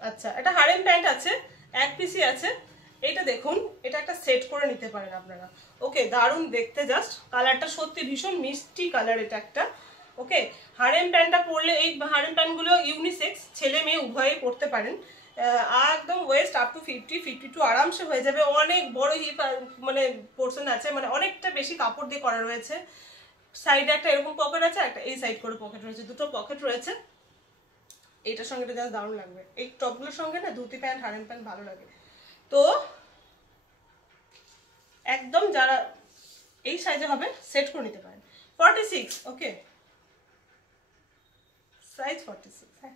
আচ্ছা, এটা হারেম প্যান্ট আছে, এক পিসি আছে, এটা দেখুন, এটা একটা সেট করে নিতে পারেন আপনারা। ওকে, দারুণ দেখতে, জাস্ট কালারটা সত্যি ভীষণ মিষ্টি কালার এটা একটা। ওকে, হারেম প্যান্টটা পরলে, এই হারেম প্যান্টগুলো ইউনিসেক্স, ছেলে মেয়ে উভয়েই পরতে পারেন। একদম ওয়েস্ট আপ টু 52 আরামসে হয়ে যাবে, অনেক বড় হিপ মানে পোর্শন আছে, মানে অনেকটা বেশি কাপড় দিয়ে করা রয়েছে। সাইডে একটা এরকম পকেট আছে, একটা এই সাইড করে পকেট রয়েছে, দুটো পকেট রয়েছে। এইটার সঙ্গে এটা জাস্ট দারুণ লাগবে, এই টপগুলোর সঙ্গে না ধুতি প্যান্ট হারেম প্যান্ট ভালো লাগে। তো একদম যারা এই সাইজে হবে সেট করে নিতে পারেন। 46, ওকে, সাইজ 46। হ্যাঁ,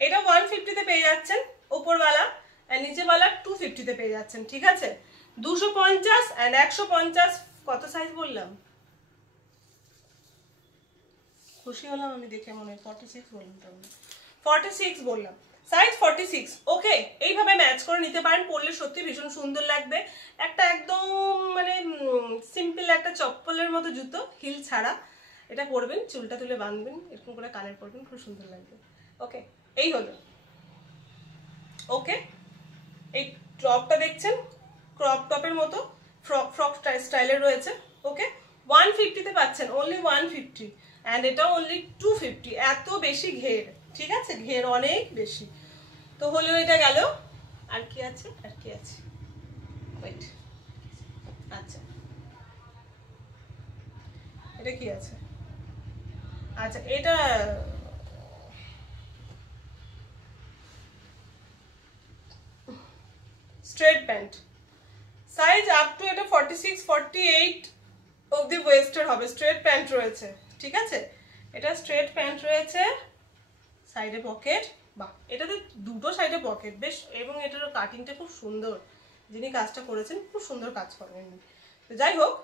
এটা 150-তে পেয়ে যাচ্ছেন ওপরওয়ালা, আর নিচেওয়ালা 250-তে পেয়ে যাচ্ছেন, ঠিক আছে। 250 আর 150, কত সাইজ বললাম, খুশি হলাম আমি দেখে, মনে হয় 46 বললাম, তো 46 বললাম, সাইজ 46। ওকে, এইভাবে ম্যাচ করে নিতে পারেন, পরলে সত্যি ভীষণ সুন্দর লাগবে। একটা একদম মানে সিম্পল একটা চপ্পলের মতো জুতো, হিল ছাড়া, এটা পরবেন, চুলটা তুলে বাঁধবেন, এরকম করে কানের পরবেন, খুব সুন্দর লাগবে। ওকে, এই হলো। ওকে, এই টপটা দেখছেন, ক্রপ টপের মতো ফ্রক স্টাইলের রয়েছে। ওকে, 150-তে পাচ্ছেন, অনলি 150, অ্যান্ড এটা অনলি 250। এত বেশি ঘের, ঠিক আছে, ঘের অনেক বেশি। তো হলো, এটা গেল, আর কি আছে, আর কি আছে, ওয়েট, আচ্ছা এটা কি আছে, আচ্ছা এটা straight pant, size up to এটা 46 48 অবধি ওয়েস্টের হবে, স্ট্রেট প্যান্ট রয়েছে, ঠিক আছে। এটা স্ট্রেট প্যান্ট রয়েছে, সাইডে পকেট, বাহ, এটাতে দুটো সাইডে পকেট বেশ, এবং এটার কাটিংটা খুব সুন্দর, যিনি কাজটা করেছেন খুব সুন্দর কাজ করেন। তো যাই হোক,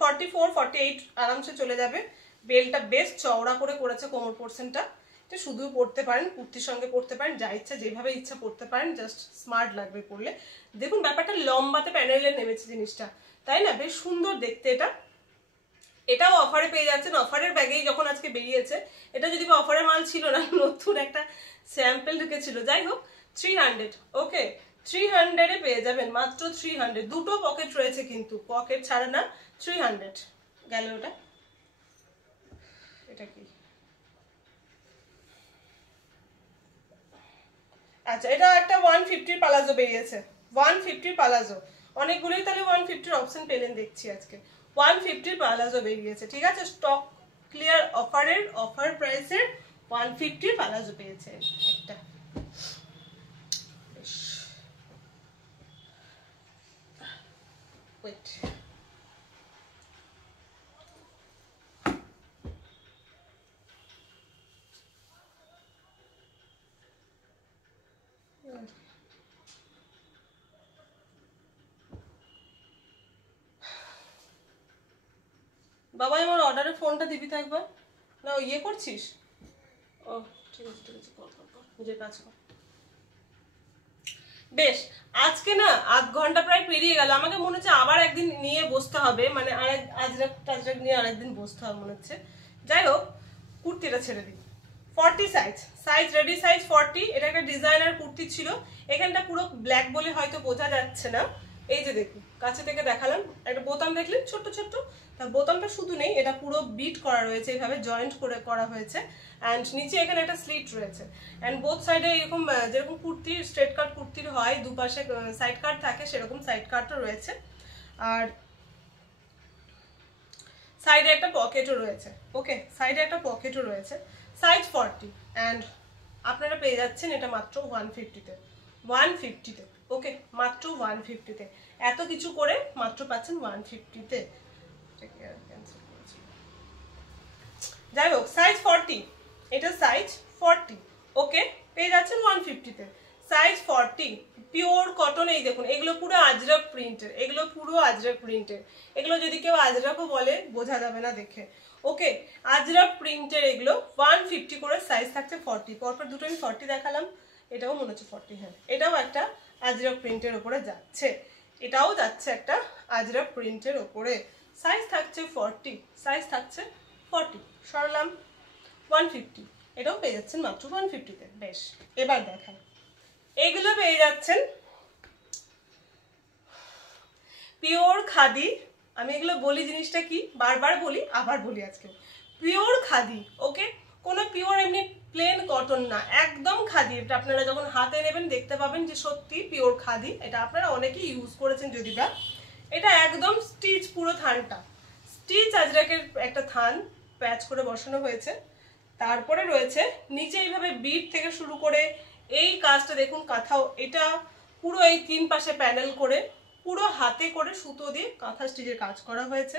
44 48 আরামসে চলে যাবে। বেলটা বেশ চওড়া করে করেছে, কোমর পোর্শনটা, এটা শুধু পরতে পারেন, কুর্তির সঙ্গে পরতে পারেন, যা ইচ্ছা যেভাবে ইচ্ছা পরতে পারেন, জাস্ট স্মার্ট লাগবে পরলে। দেখুন ব্যাপারটা লম্বাতে প্যানেলে নেমেছে জিনিসটা, তাই না, বেশ সুন্দর দেখতে এটা। এটাও অফারে পেয়ে যাচ্ছেন, অফারের ব্যাগেই যখন আজকে বেরিয়েছে, এটা যদি বা অফারের মাল ছিল না, নতুন একটা স্যাম্পল ঢুকেছিল। যাই হোক, 300, ওকে, 300-এ পেয়ে যাবেন, মাত্র 300। দুটো পকেট রয়েছে কিন্তু, পকেট ছাড়া না, 300 গেল। ওটা, এটা কি, আচ্ছা এটা একটা 150 পালাজো বেরিয়েছে, 150 পালাজো, অনেকগুলোই তাহলে 150 অপশন পেলেন দেখছি আজকে। 150 পালাজো বেরিয়েছে, ঠিক আছে, স্টক ক্লিয়ার অফারের, অফার প্রাইসের 150 পালাজো পেয়েছে একটা। ওয়েট, বাবা আমার অর্ডারের ফোনটা দিবি তো একবার, না ইয়ে করছিস, ও ঠিক আছে ঠিক আছে, কর কর কর, নিজের কাজ কর। বেশ, আজকে না আধ ঘন্টা প্রায় পেরিয়ে গেল, আমাকে মনে হচ্ছে আবার একদিন নিয়ে বসতে হবে, মানে আজরাক টাজরাক নিয়ে আরেকদিন বসতে হবে মনে হচ্ছে। যাই হোক, কুর্তিটা ছেড়ে দিই। 40 সাইজ, সাইজ রেডি, সাইজ 40। এটা একটা ডিজাইনার কুর্তি ছিল, এখানটা পুরো ব্ল্যাক বলে হয়তো বোঝা যাচ্ছে না, এই যে দেখুন কাছে থেকে দেখালাম, একটা বোতাম দেখলেন ছোট্ট ছোট্ট, তা বোতামটা শুধু নেই, এটা পুরো বিট করা রয়েছে, এইভাবে জয়েন্ট করে করা হয়েছে, অ্যান্ড নিচে এখানে একটা স্লিট রয়েছে, অ্যান্ড বোথ সাইডে এরকম যেরকম কুর্তি স্ট্রেট কাট কুর্তির হয় দুপাশে সাইড কাট থাকে, সেরকম সাইড কাটও রয়েছে, আর সাইডে একটা পকেটও রয়েছে। ওকে, সাইডে একটা পকেটও রয়েছে, সাইজ 40, অ্যান্ড আপনারা পেয়ে যাচ্ছেন এটা মাত্র 150-তে, 150-তে। ওকে, মাত্র 150-তে, এত কিছু করে মাত্র পাচ্ছেন 150-তে। যাই হোক, সাইজ 40, এটা সাইজ 40, ওকে, পেয়ে যাচ্ছেন 150-তে, সাইজ 40, পিওর কটন। এই দেখুন, এগুলো পুরো আজরাক প্রিন্টের, এগুলো পুরো আজরাক প্রিন্টের, এগুলো যদি কেউ আজরাকও বলে বোঝা যাবে না দেখে, ওকে, আজরাক প্রিন্টের এগুলো 150 করে, সাইজ থাকছে 40। পরপর দুটো আমি 40 দেখালাম, এটাও মনে হচ্ছে 40। হ্যাঁ, এটাও একটা আজরাক প্রিন্টের ওপরে যাচ্ছে, এটাও যাচ্ছে একটা আজরাক প্রিন্টের ওপরে, সাইজ থাকছে 40, সাইজ থাকছে 40। সরলাম 150, এটাও পেয়ে যাচ্ছেন মাত্র 150-তে। বেশ, এবার দেখাই, এগুলো পেয়ে যাচ্ছেন পিওর খাদি। আমি এগুলো বলি, জিনিসটা কি বারবার বলি, আবার বলি আজকে, পিওর খাদি। ওকে, কোনো পিওর এমনি প্লেন কটন না, একদম খাদি। এটা আপনারা যখন হাতে নেবেন দেখতে পাবেন যে সত্যি পিওর খাদি। এটা আপনারা অনেকেই ইউজ করেছেন যদি বা। এটা একদম স্টিচ, পুরো থানটা স্টিচ, আজরাকের একটা থান প্যাচ করে বসানো হয়েছে। তারপরে রয়েছে নিচে এইভাবে বিট থেকে শুরু করে এই কাজটা দেখুন, কাঁথাও এটা পুরো এই 3 পাশে প্যানেল করে পুরো হাতে করে সুতো দিয়ে কাঁথা স্টিচের কাজ করা হয়েছে।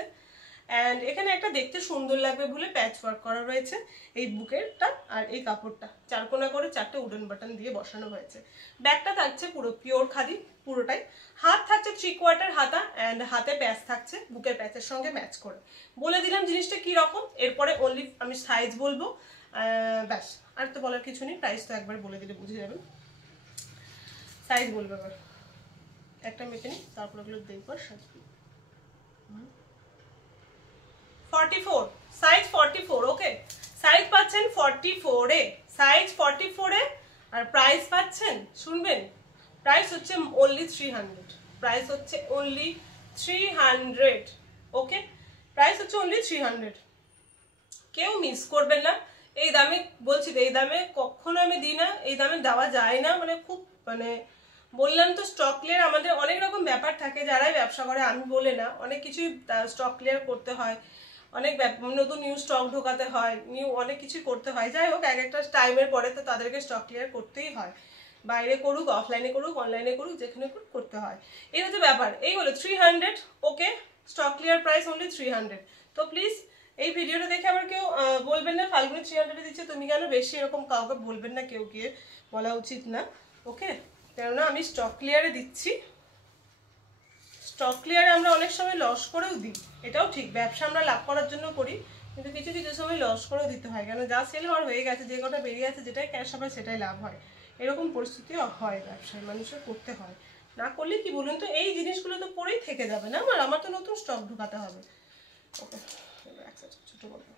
অ্যান্ড এখানে একটা দেখতে সুন্দর লাগবে বলে প্যাচ ওয়ার্ক করা রয়েছে এই বুকেরটা, আর এই কাপড়টা 4 কোণা করে 4টে উডেন বাটন দিয়ে বসানো হয়েছে। ব্যাগটা থাকছে পুরো পিওর খাদি পুরোটাই। হাত থাকছে 3/4 হাতা, অ্যান্ড হাতে প্যাচ থাকছে বুকের প্যাচের সঙ্গে ম্যাচ করে। বলে দিলাম জিনিসটা কি রকম, এরপরে অনলি আমি সাইজ বলবো, ব্যাস, আর তো বলার কিছু নেই। প্রাইস তো একবার বলে দিলে বুঝে যাবেন। সাইজ বলবো এবার, একটা মেপে নিই, তারপর ওগুলো দেখবো। 44, সাইজ 44। ওকে, সাইজ পাচ্ছেন 44-এ, সাইজ 44-এ। আর প্রাইস পাচ্ছেন, শুনবেন, প্রাইস হচ্ছে অনলি 300, প্রাইস হচ্ছে অনলি 300। ওকে, প্রাইস হচ্ছে অনলি 300। কেউ মিস করবেন না, এই দামে বলছি তো, এই দামে কখনো আমি দিই না, এই দামে দেওয়া যায় না। মানে খুব মানে বললাম তো, স্টক ক্লিয়ার আমাদের অনেক রকম ব্যাপার থাকে, যারাই ব্যবসা করে, আমি বলে না, অনেক কিছুই স্টক ক্লিয়ার করতে হয়, অনেক নতুন নিউ স্টক ঢোকাতে হয়, নিউ অনেক কিছুই করতে হয়। যাই হোক, এক একটা টাইমের পরে তো তাদেরকে স্টক ক্লিয়ার করতেই হয়, বাইরে করুক, অফলাইনে করুক, অনলাইনে করুক, যেখানে করুক করতে হয়। এই হচ্ছে ব্যাপার। এই হলো 300। ওকে, স্টক ক্লিয়ার প্রাইস অনলি 300। তো প্লিজ এই ভিডিওটা দেখে আবার কেউ বলবেন না ফাল্গুনি 300 দিচ্ছে তুমি কেন বেশি, এরকম কাউকে বলবেন না, কেউ গিয়ে বলা উচিত না। ওকে, কেননা আমি স্টক ক্লিয়ারে দিচ্ছি। স্টক ক্লিয়ারে আমরা অনেক সময় লস করেও দিই, এটাও ঠিক, ব্যবসা আমরা লাভ করার জন্য করি, কিন্তু কিছু কিছু সময় লস করেও দিতে হয়, কেন যা সেল হওয়ার হয়ে গেছে, যে কটা বেরিয়ে আছে, যেটাই ক্যাশ হবে সেটাই লাভ হয়। এরকম পরিস্থিতিও হয়, ব্যবসায় মানুষের করতে হয়, না করলে কি বলুন তো, এই জিনিসগুলো তো পরেই থেকে যাবে না, আমার তো নতুন স্টক ঢোকাতে হবে। ওকে, ছোট বলবো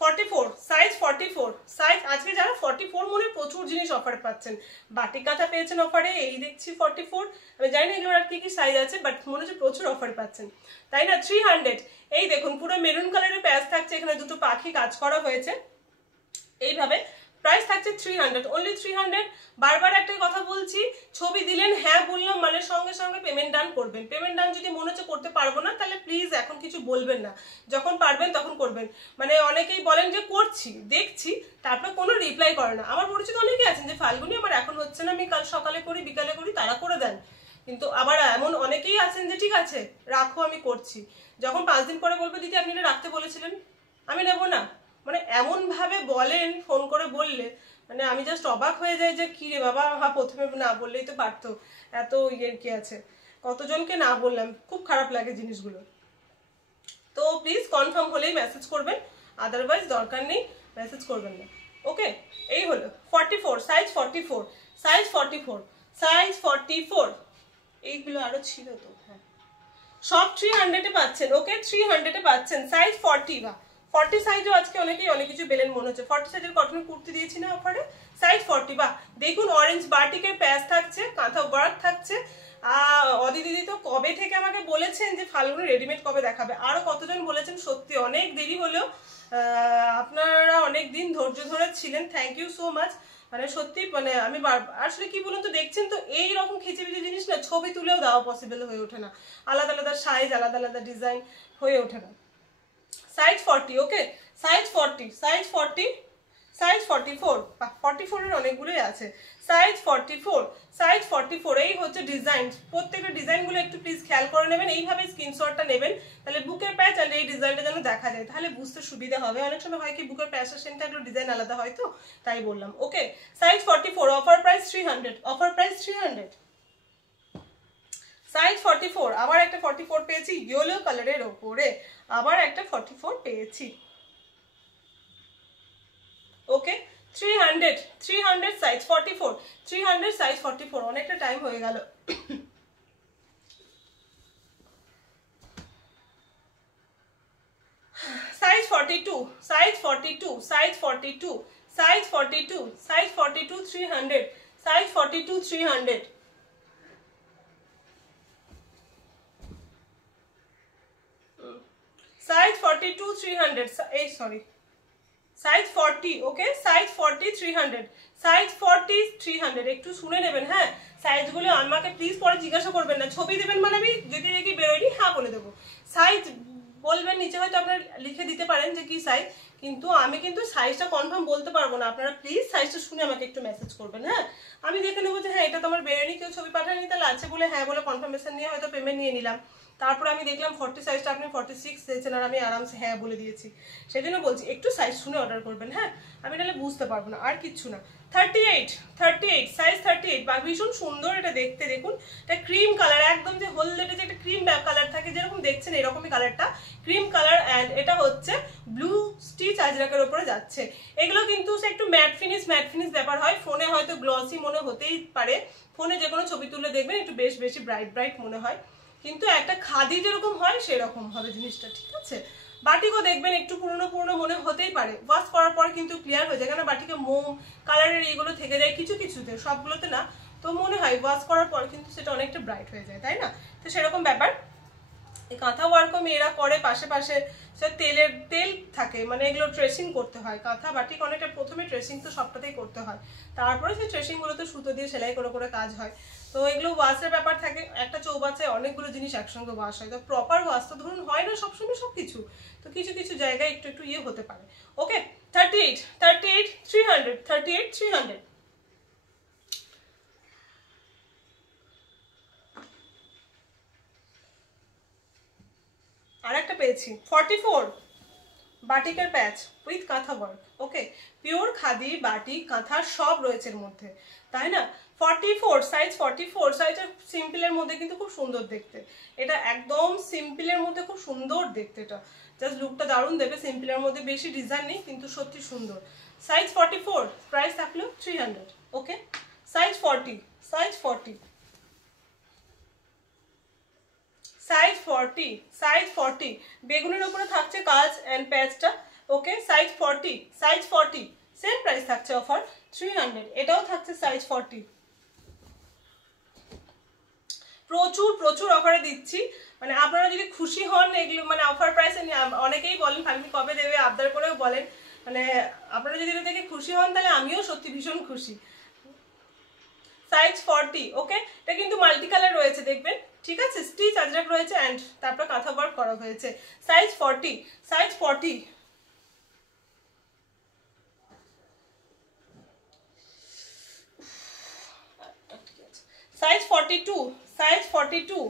44, সাইজ 44, সাইজ। আজকে যারা 44 মনে প্রচুর জিনিস অফার পাচ্ছেন, বাটিক কাঁথা পেয়েছেন অফারে, এই দেখছি 44। আমি জানি না এগুলোর আর কি কি সাইজ আছে, বাট মনে হচ্ছে প্রচুর অফার পাচ্ছেন, তাই না? 300। এই দেখুন, পুরো মেরুন কালারের প্যাচ থাকছে, এখানে দুটো পাখি কাজ করা হয়েছে এইভাবে। প্রাইস থাকছে 300, অনলি 300। বারবার একটা কথা বলছি, ছবি দিলেন, হ্যাঁ বললাম মানে সঙ্গে সঙ্গে পেমেন্ট ডান করবেন। পেমেন্ট ডান যদি মনে হচ্ছে করতে পারবো না, তাহলে প্লিজ এখন কিছু বলবেন না, যখন পারবেন তখন করবেন। মানে অনেকেই বলেন যে করছি, দেখছি, তারপর কোনো রিপ্লাই করে না। আমার পরিচিত অনেকেই আছেন যে ফাল্গুনি আমার এখন হচ্ছে না, আমি কাল সকালে করি, বিকালে করি, তারা করে দেন। কিন্তু আবার এমন অনেকেই আছেন যে ঠিক আছে রাখো আমি করছি, যখন 5 দিন পরে বলবে দিদি আপনি এটা রাখতে বলেছিলেন, আমি নেবো না। মানে এমন ভাবে বলেন, ফোন করে বললে, মানে আমি জাস্ট অবাক হয়ে যাই যে কি রে বাবা, প্রথমে না বললেই তো পারতো, এত ইয়ের কি আছে, কতজনকে না বললাম, খুব খারাপ লাগে জিনিসগুলো। তো প্লিজ কনফার্ম হলেই মেসেজ করবেন, আদারওয়াইজ দরকার নেই মেসেজ করবেন না। ওকে, এই হলো 44, সাইজ 44, সাইজ 44, সাইজ 44। এইগুলো আরো ছিল তো, হ্যাঁ, সব 300-এ পাচ্ছেন। ওকে, 300-এ পাচ্ছেন, সাইজ 40। বা 40 সাইজও আজকে অনেকেই অনেক কিছু পেলেন মনে হচ্ছে। 40 সাইজের কটনের কুর্তি দিয়েছি না অফারে, সাইজ 40। বা দেখুন, অরেঞ্জ বাটিকের প্যাচ থাকছে, কাঁথা ওয়ার্ক থাকছে। অদি দিদি তো কবে থেকে আমাকে বলেছেন যে ফাল্গুনি রেডিমেড কবে দেখাবে, আরো কতজন বলেছেন। সত্যি অনেক দেরি হলেও আপনারা অনেক দিন ধৈর্য ধরে ছিলেন, থ্যাংক ইউ সো মাচ। মানে সত্যি, মানে আমি আসলে কি বলুন তো, দেখছেন তো এইরকম খিচিবিচি জিনিস না ছবি তুলেও দেওয়া পসিবল হয়ে ওঠে না, আলাদা আলাদা সাইজ, আলাদা আলাদা ডিজাইন হয়ে ওঠে না। সাইজ 40। ওকে, সাইজ 40, সাইজ 40, সাইজ 44। 44-এর অনেকগুলোই আছে। Size 44, size 44। এই হচ্ছে ডিজাইন, প্রত্যেকটা ডিজাইনগুলো একটু প্লিজ খেয়াল করে নেবেন, এইভাবে স্ক্রিনশটটা নেবেন, তাহলে বুকের প্যাচ আর এই ডিজাইনটা যেন দেখা যায়, তাহলে বুঝতে সুবিধা হবে। অনেক সময় হয় কি বুকের প্যাচের সেন্টার এগুলো ডিজাইন আলাদা হয়, তো তাই বললাম। Okay, size 44, offer price 300, offer price 300। Size 44, আবার একটা 44 পেয়েছি ইয়েলো কালারের ওপরে, আবার একটা 44 পেয়েছি। ওকে 300 সাইজ 44, 300 সাইজ 44, অনেকটা টাইম হয়ে গেল। Size 42, size 42, size 42, size 42, size 42, 300, size 42, 300। Size 42, 300, এই সরি সাইজ 40, ওকে সাইজ 40, 300, সাইজ 40, 300। একটু শুনে নেবেন হ্যাঁ, সাইজগুলো আমাকে প্লিজ পরে জিজ্ঞাসা করবেন না, ছবি দেবেন মানে আমি যদি দেখি বেরোয়নি হ্যাঁ বলে দেবো। সাইজ বলবেন নিচে, হয়তো আপনারা লিখে দিতে পারেন যে কি সাইজ, কিন্তু আমি কিন্তু সাইজটা কনফার্ম বলতে পারবো না। আপনারা প্লিজ সাইজটা শুনে আমাকে একটু মেসেজ করবেন হ্যাঁ, আমি দেখে নেবো যে হ্যাঁ এটা তো আমার বেরোয়নি, কেউ ছবি পাঠায়নি, তাহলে আছে বলে হ্যাঁ বলে কনফার্মেশন নিয়ে হয়তো পেমেন্ট নিয়ে নিলাম। তারপরে আমি দেখলাম 40 সাইজটা আপনি 46 দিয়েছেন আর আমি আরামসে হ্যাঁ বলে দিয়েছি, সেই জন্য বলছি একটু সাইজ শুনে অর্ডার করবেন হ্যাঁ, আমি নাহলে বুঝতে পারবো না, আর কিচ্ছু না। 38 সাইজ 38, বা ভীষণ সুন্দর এটা দেখতে, দেখুন এটা ক্রিম কালার, একদম যে হলদেটে যে একটা ক্রিম কালার থাকে যেরকম দেখছেন এরকমই কালারটা, ক্রিম কালার, অ্যান্ড এটা হচ্ছে ব্লু স্টিচ আজরাকের উপরে যাচ্ছে। এগুলো কিন্তু একটু ম্যাট ফিনিশ ব্যাপার হয়, ফোনে হয়তো গ্লসি মনে হতেই পারে, ফোনে যে কোনো ছবি তুলে দেখবেন একটু বেশি ব্রাইট মনে হয়, কিন্তু একটা খাদি যেরকম হয় সেরকম হবে জিনিসটা, ঠিক আছে। বাটিকও দেখবেন একটু পুরনো মনে হতেই পারে, ওয়াশ করার পর কিন্তু ক্লিয়ার হয়ে যায়, কেন বাটিকে মোম কালারের এইগুলো থেকে যায় কিছুতে, সবগুলোতে না, তো মনে হয় ওয়াশ করার পর কিন্তু সেটা অনেকটা ব্রাইট হয়ে যায়, তাই না। তো সেরকম ব্যাপার। এই কাঁথা ওয়ার্কও মেয়েরা করে, পাশে সে তেল থাকে, মানে এগুলো ট্রেসিং করতে হয়, কাঁথা বাটিক অনেকটা প্রথমে ট্রেসিং তো সবটাতেই করতে হয়, তারপরে সেই ট্রেসিংগুলোতে সুতো দিয়ে সেলাই করে কাজ হয়। তো এগুলো ওয়াশের ব্যাপার থাকে, একটা চৌবাচ্চায় অনেকগুলো জিনিস একসঙ্গে ওয়াশ হয়, তো প্রপার ওয়াশ তো ধরুন হয় না সবসময় সব কিছু, তো কিছু জায়গায় একটু ইয়ে হতে পারে। ওকে 38, 300। আর একটা পেয়েছি 44, বাটিকের প্যাচ উইথ কাঁথা ওয়ার্ক, ওকে পিওর খাদি বাটিক কাঁথা সব রয়েছে এর মধ্যে, তাই না। 44 সাইজ 44, সাইজের সিম্পলের মধ্যে কিন্তু খুব সুন্দর দেখতে, এটা একদম সিম্পলের মধ্যে খুব সুন্দর দেখতে, এটা জাস্ট লুকটা দারুণ দেবে, সিম্পলের মধ্যে বেশি ডিজাইন নেই কিন্তু সত্যি সুন্দর। সাইজ 44, প্রাইস থাকলো 300, ওকে সাইজ 40, সাইজ 40, সাইজ 40, বেগুনের উপরে থাকছে কাজ এন্ড প্যাচটা, ওকে সাইজ 40, সেম প্রাইস থাকছে অফার 300, এটাও থাকছে সাইজ 40। প্রচুর অফারে দিচ্ছি, মানে আপনারা যদি খুশি হন এগুলো, মানে অফার প্রাইসে অনেকেই বলেন ফাইনালি কবে দেবে আবদার করেও বলেন, মানে আপনারা যদি এটা দেখে খুশি হন তাহলে আমিও সত্যি ভীষণ খুশি। সাইজ 40, ওকে এটা কিন্তু মাল্টি কালার রয়েছে দেখবেন, ঠিক আছে, স্টিচ আজরাক রয়েছে এন্ড তারপর কাঁথা ওয়ার্ক করা হয়েছে। Size 40, size 40, size 42, size 42,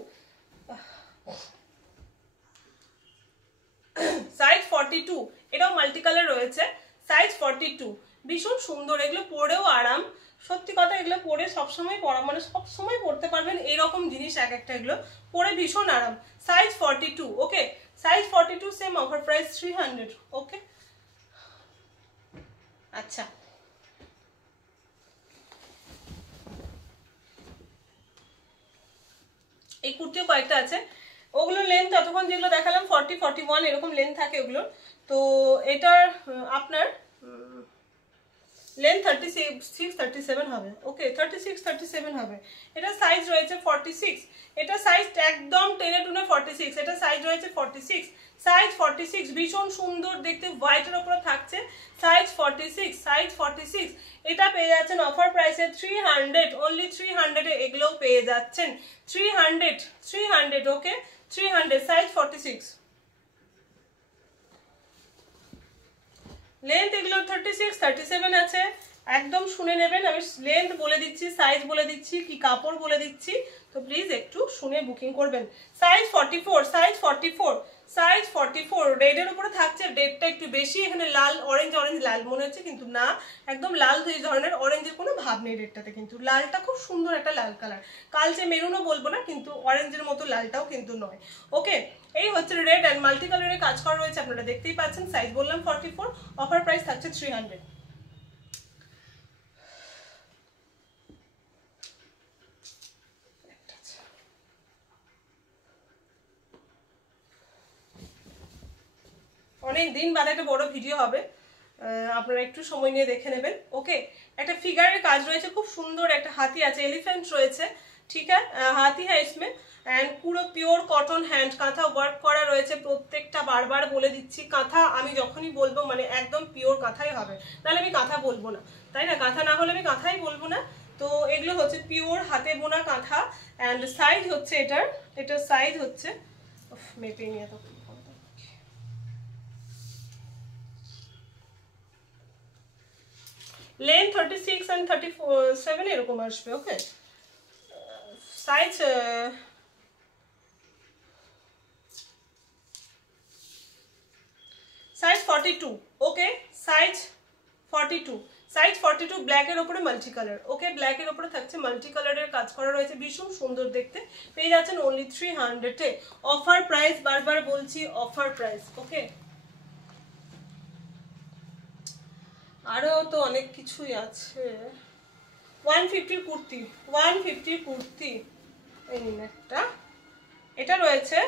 size 42, এটাও মাল্টি কালার রয়েছে, সাইজ 42, ভীষণ সুন্দর, এগুলো পরেও আরাম, সত্যি কথা এগুলো পরে সবসময় পরা, মানে সবসময় পরতে পারবেন এইরকম জিনিস এক একটা, এগুলো পরে ভীষণ আরাম। সাইজ 42, ওকে সাইজ 42, সেম অফার প্রাইস 300, ওকে আচ্ছা এই কুর্তিও কয়েকটা আছে, ওগুলোর লেন্থ ততক্ষণ যেগুলো দেখালাম 40, 41 এরকম লেন্থ থাকে ওগুলো, তো এটার আপনার লেন্থ 36, 37 হবে, ওকে 36, 37 হবে, এটা সাইজ রয়েছে 46, এটা সাইজ একদম টেনে টুনে 46, এটা সাইজ রয়েছে 46, সাইজ 46, ভীষণ সুন্দর দেখতে, হোয়াইটের উপরে থাকছে, সাইজ 46, সাইজ 46, এটা পেয়ে যাচ্ছেন অফার প্রাইসে 300, অনলি 300 এ এগুলোও পেয়ে যাচ্ছেন 300, ওকে 300, সাইজ 46, লেন্থ এগুলো 36, 37 আছে, একদম শুনে নেবেন, আমি লেন্থ বলে দিচ্ছি, সাইজ বলে দিচ্ছি, কি কাপড় বলে দিচ্ছি, তো প্লিজ একটু শুনে বুকিং করবেন। সাইজ 44, সাইজ 44, সাইজ 44, রেডের উপরে থাকছে, রেডটা একটু বেশি, এখানে লাল অরেঞ্জ অরেঞ্জ লাল মনে হচ্ছে কিন্তু না, একদম লাল দুই ধরনের, অরেঞ্জের কোনো ভাব নেই রেডটাতে, কিন্তু লালটা খুব সুন্দর একটা লাল কালার, কালচে মেরুনও বলবো না কিন্তু অরেঞ্জের মতো লালটাও কিন্তু নয়। ওকে, এই হচ্ছে রেড অ্যান্ড মাল্টি কালারের কাজ করা রয়েছে, আপনারা দেখতেই পাচ্ছেন। সাইজ বললাম 44, অফার প্রাইস থাকছে 300। অনেক দিন বাদে একটা বড় ভিডিও হবে, আপনারা একটু সময় নিয়ে দেখে নেবেন। ওকে, একটা ফিগারের কাজ রয়েছে, খুব সুন্দর একটা হাতি আছে, এলিফ্যান্ট রয়েছে, ঠিক আছে, হাতি হ্যাঁ ইসমে, অ্যান্ড পুরো পিওর কটন হ্যান্ড কাঁথা ওয়ার্ক করা রয়েছে, প্রত্যেকটা বারবার বলে দিচ্ছি কাঁথা আমি যখনই বলবো মানে একদম পিওর কাঁথাই হবে, তাহলে আমি কাঁথা বলবো না, তাই না, কাঁথা না হলে আমি কাঁথাই বলবো না। তো এগুলো হচ্ছে পিওর হাতে বোনা কাঁথা, অ্যান্ড সাইজ হচ্ছে এটার সাইজ হচ্ছে মেপে নিয়ে তো লেন 36 and 37 এরকম আসবে। ওকে, সাইজ সাইজ 42। ওকে, সাইজ 42, সাইজ 42, ব্ল্যাকের ওপরে মাল্টি কালার। ওকে, ব্ল্যাকের ওপরে থাকছে মাল্টি কালারের কাজ করা রয়েছে, ভীষণ সুন্দর দেখতে, পেয়ে যাচ্ছেন অনলি 300-এ। অফার প্রাইস, বারবার বলছি অফার প্রাইস। ওকে, আরও তো অনেক কিছুই আছে। 150 কুর্তি, 150 কুর্তি, এই নিন একটা, এটা রয়েছে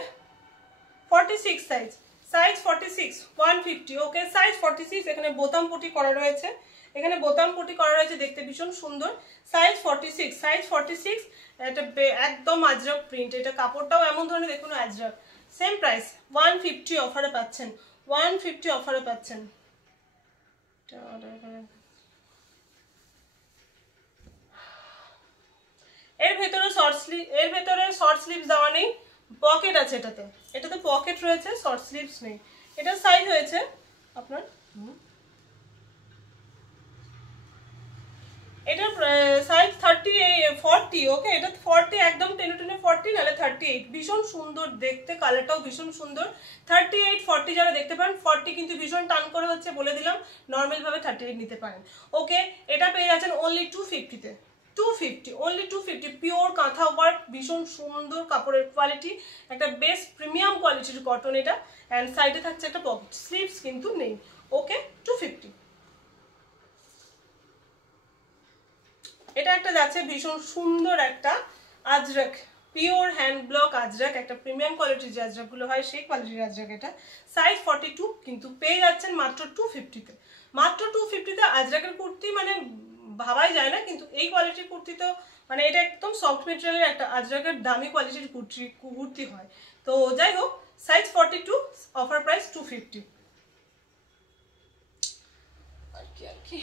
46 সাইজ, সাইজ 46, 150। ওকে, সাইজ 46, এখানে বোতাম পটি করা রয়েছে, এখানে বোতাম পটি করা রয়েছে, দেখতে ভীষণ সুন্দর। সাইজ 46, সাইজ 46, এটা একদম আজরক প্রিন্ট, এটা কাপড়টাও এমন ধরনের দেখুন আজরক। সেম প্রাইস 150 অফারে পাচ্ছেন, 150 অফারে পাচ্ছেন। এর ভেতরে শর্ট স্লিভস দেওয়া নেই, পকেট আছে এটাতে পকেট রয়েছে, শর্ট স্লিভস নেই। এটার সাইজ হয়েছে আপনার, এটার সাইজ 40। ওকে, এটা 40, একদম টেনে টেনে 40, নাহলে 38। ভীষণ সুন্দর দেখতে, কালারটাও ভীষণ সুন্দর। 38, 40 যারা দেখতে পারেন, 40 কিন্তু ভীষণ টান করে হচ্ছে বলে দিলাম, নর্মাল ভাবে 38 নিতে পারেন। ওকে, এটা পেয়ে যাচ্ছেন অনলি 250-তে, 250, অনলি 250, পিওর কাঁথা ওয়ার্ক, ভীষণ সুন্দর কাপড়ের কোয়ালিটি, একটা বেস্ট প্রিমিয়াম কোয়ালিটির কটন এটা, অ্যান্ড সাইডে থাকছে একটা পকেট, স্লিভস কিন্তু নেই। ওকে, 250। এটা একটা যাচ্ছে ভীষণ সুন্দর একটা আজরক, পিওর হ্যান্ড ব্লক আজরক, একটা প্রিমিয়াম কোয়ালিটির যে আজরকগুলো হয় সেই কোয়ালিটির আজরক এটা। সাইজ 42, কিন্তু পেয়ে যাচ্ছেন মাত্র 250-তে, মাত্র 250-তে। আজরকের কুর্তি মানে ভাবাই যায় না, কিন্তু এই কোয়ালিটির কুর্তি তো মানে এটা একদম সফট মেটেরিয়ালের একটা আজরকের দামি কোয়ালিটির কুর্তি হয়। তো যাই হোক, সাইজ 42, অফার প্রাইস 250। আর কি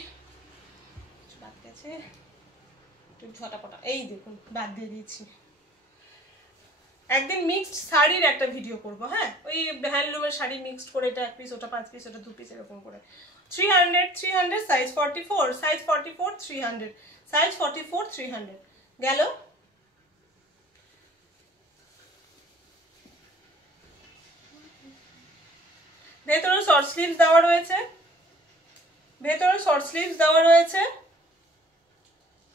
বাদ গেছে, ঝটাপটা, এই দেখুন বাদ দিয়ে দিয়েছি। একদিন মিক্সড শাড়ির একটা ভিডিও করব, হ্যাঁ, ওই হ্যান্ডলুমের শাড়ি মিক্সড করে, এটা 1 পিস, ওটা 5 পিস, ওটা 2 পিস, এরকম করে। 300, সাইজ 44, সাইজ 44, 300, সাইজ 44, 300 গেল। ভেতরে শর্ট স্লিভস দেওয়া রয়েছে,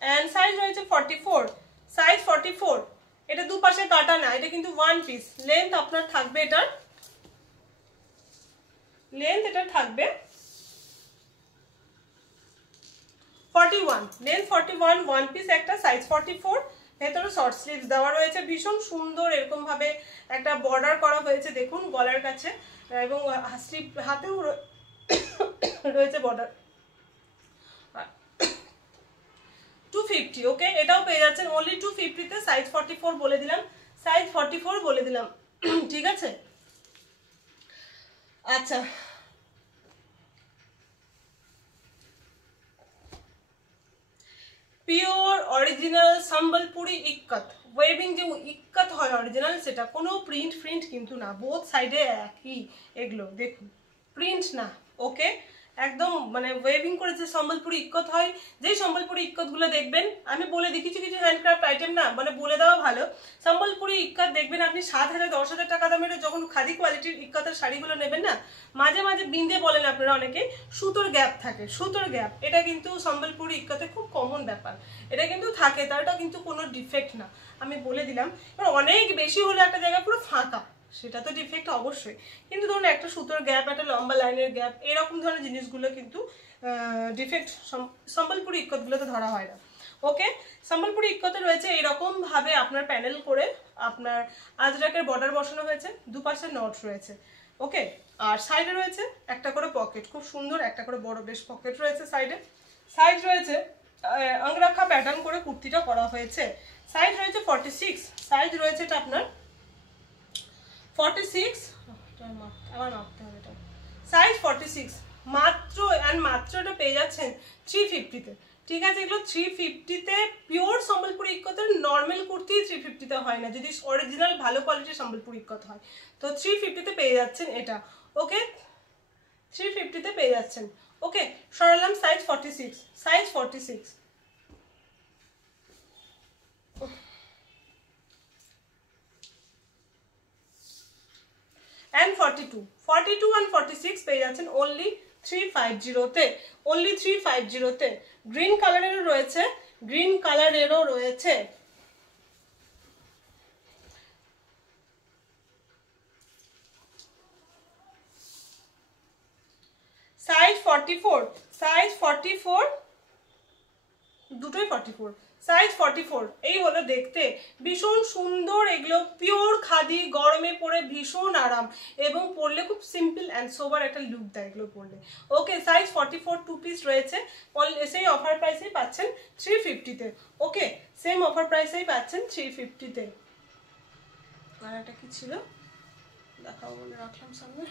এন্ড সাইজ হয়েছে 44, সাইজ 44। এটা দুপাশে কাটা না, এটা কিন্তু 1 পিস। লেন্থ আপনার থাকবে, এটা থাকবে 41, লেন্থ 41, 1 পিস একটা, সাইজ 44। ভেতরে শর্ট স্লিভস দেওয়া রয়েছে, ভীষণ সুন্দর, এরকম ভাবে একটা বর্ডার করা হয়েছে দেখুন গলার কাছে, এবং স্লিভ হাতেও রয়েছে বর্ডার। 250। ওকে, এটাও পেয়ে যাচ্ছেন অনলি 250-তে, সাইজ 44 বলে দিলাম, সাইজ 44 বলে দিলাম, ঠিক আছে। আচ্ছা, pure original Sambalpuri ikat, waving যে ইক্কত হয় অরিজিনাল, সেটা কোনো প্রিন্ট কিন্তু না, বোথ সাইডে একই, এগুলো দেখুন প্রিন্ট না। ওকে, একদম মানে ওয়েভিং করে যে সম্বলপুরি ইক্কত হয়, যেই সম্বলপুরি ইক্কতগুলো দেখবেন, আমি বলে দিই কিছু কিছু হ্যান্ডক্রাফট আইটেম না মানে বলে দেওয়া ভালো। সম্বলপুরি ইক্কত দেখবেন আপনি 7,000 10,000 টাকা দামের যখন খাদি কোয়ালিটির ইক্কতের শাড়িগুলো নেবেন না, মাঝে মাঝে বিন্দে বলেন আপনারা অনেকে, সুতোর গ্যাপ থাকে, সুতোর গ্যাপ, এটা কিন্তু সম্বলপুরি ইক্কতে খুব কমন ব্যাপার, এটা কিন্তু থাকে, তারটা কিন্তু কোনো ডিফেক্ট না, আমি বলে দিলাম। এবার অনেক বেশি হলে একটা জায়গা পুরো ফাঁকা, সেটা তো ডিফেক্ট অবশ্যই, কিন্তু ধরুন একটা সুতোর গ্যাপ, একটা লম্বা লাইনের গ্যাপ, এরকম ধরনের জিনিসগুলো কিন্তু ডিফেক্ট সম্বলপুরি ইক্কতগুলোতে ধরা হয় না। ওকে, সম্বলপুরি ইক্কতে রয়েছে এরকম ভাবে আপনার প্যানেল করে আপনার আজরাকের বর্ডার বসানো হয়েছে, দুপাশে নট রয়েছে। ওকে, আর সাইডে রয়েছে একটা করে পকেট, খুব সুন্দর একটা করে বড় বেশ পকেট রয়েছে সাইডে। সাইজ রয়েছে আংরাখা প্যাটার্ন করে কুর্তিটা করা হয়েছে। সাইজ রয়েছে 46, সাইজ রয়েছে এটা আপনার 46, আবার মাপতে হবে এটা, সাইজ 46 মাত্র, অ্যান্ড মাত্র এটা পেয়ে যাচ্ছেন 350-তে। ঠিক আছে, এগুলো 350-তে পিওর সম্বলপুরি ইক্কতের, নর্মাল কুর্তি 350-তে হয় না, যদি অরিজিনাল ভালো কোয়ালিটির সম্বলপুরি ইক্কত হয় তো 350-তে পেয়ে যাচ্ছেন এটা। ওকে, 350-তে পেয়ে যাচ্ছেন। ওকে, সরালাম সাইজ 46, সাইজ 46 and 42 and 46 পেয়ে যাচ্ছেন only 350-তে, only 350-তে। গ্রিন কালারেরও রয়েছে, গ্রিন কালারেরও রয়েছে। সাইজ 44, সাইজ 44, দুটোই 44, সাইজ 44। এই হলো দেখতে ভীষণ সুন্দর, এগুলো পিওর খাদি, গরমে পরে ভীষণ আরাম এবং পরলে খুব সিম্পল অ্যান্ড সোবার একটা লুক দেয় এগুলো পরলে। ওকে, সাইজ 44 টু পিস রয়েছে, সেই অফার প্রাইসেই পাচ্ছেন 350-তে। ওকে, সেম অফার প্রাইসেই পাচ্ছেন 350-তে। আর একটা কি ছিল দেখাবো বলে রাখলাম সামনে,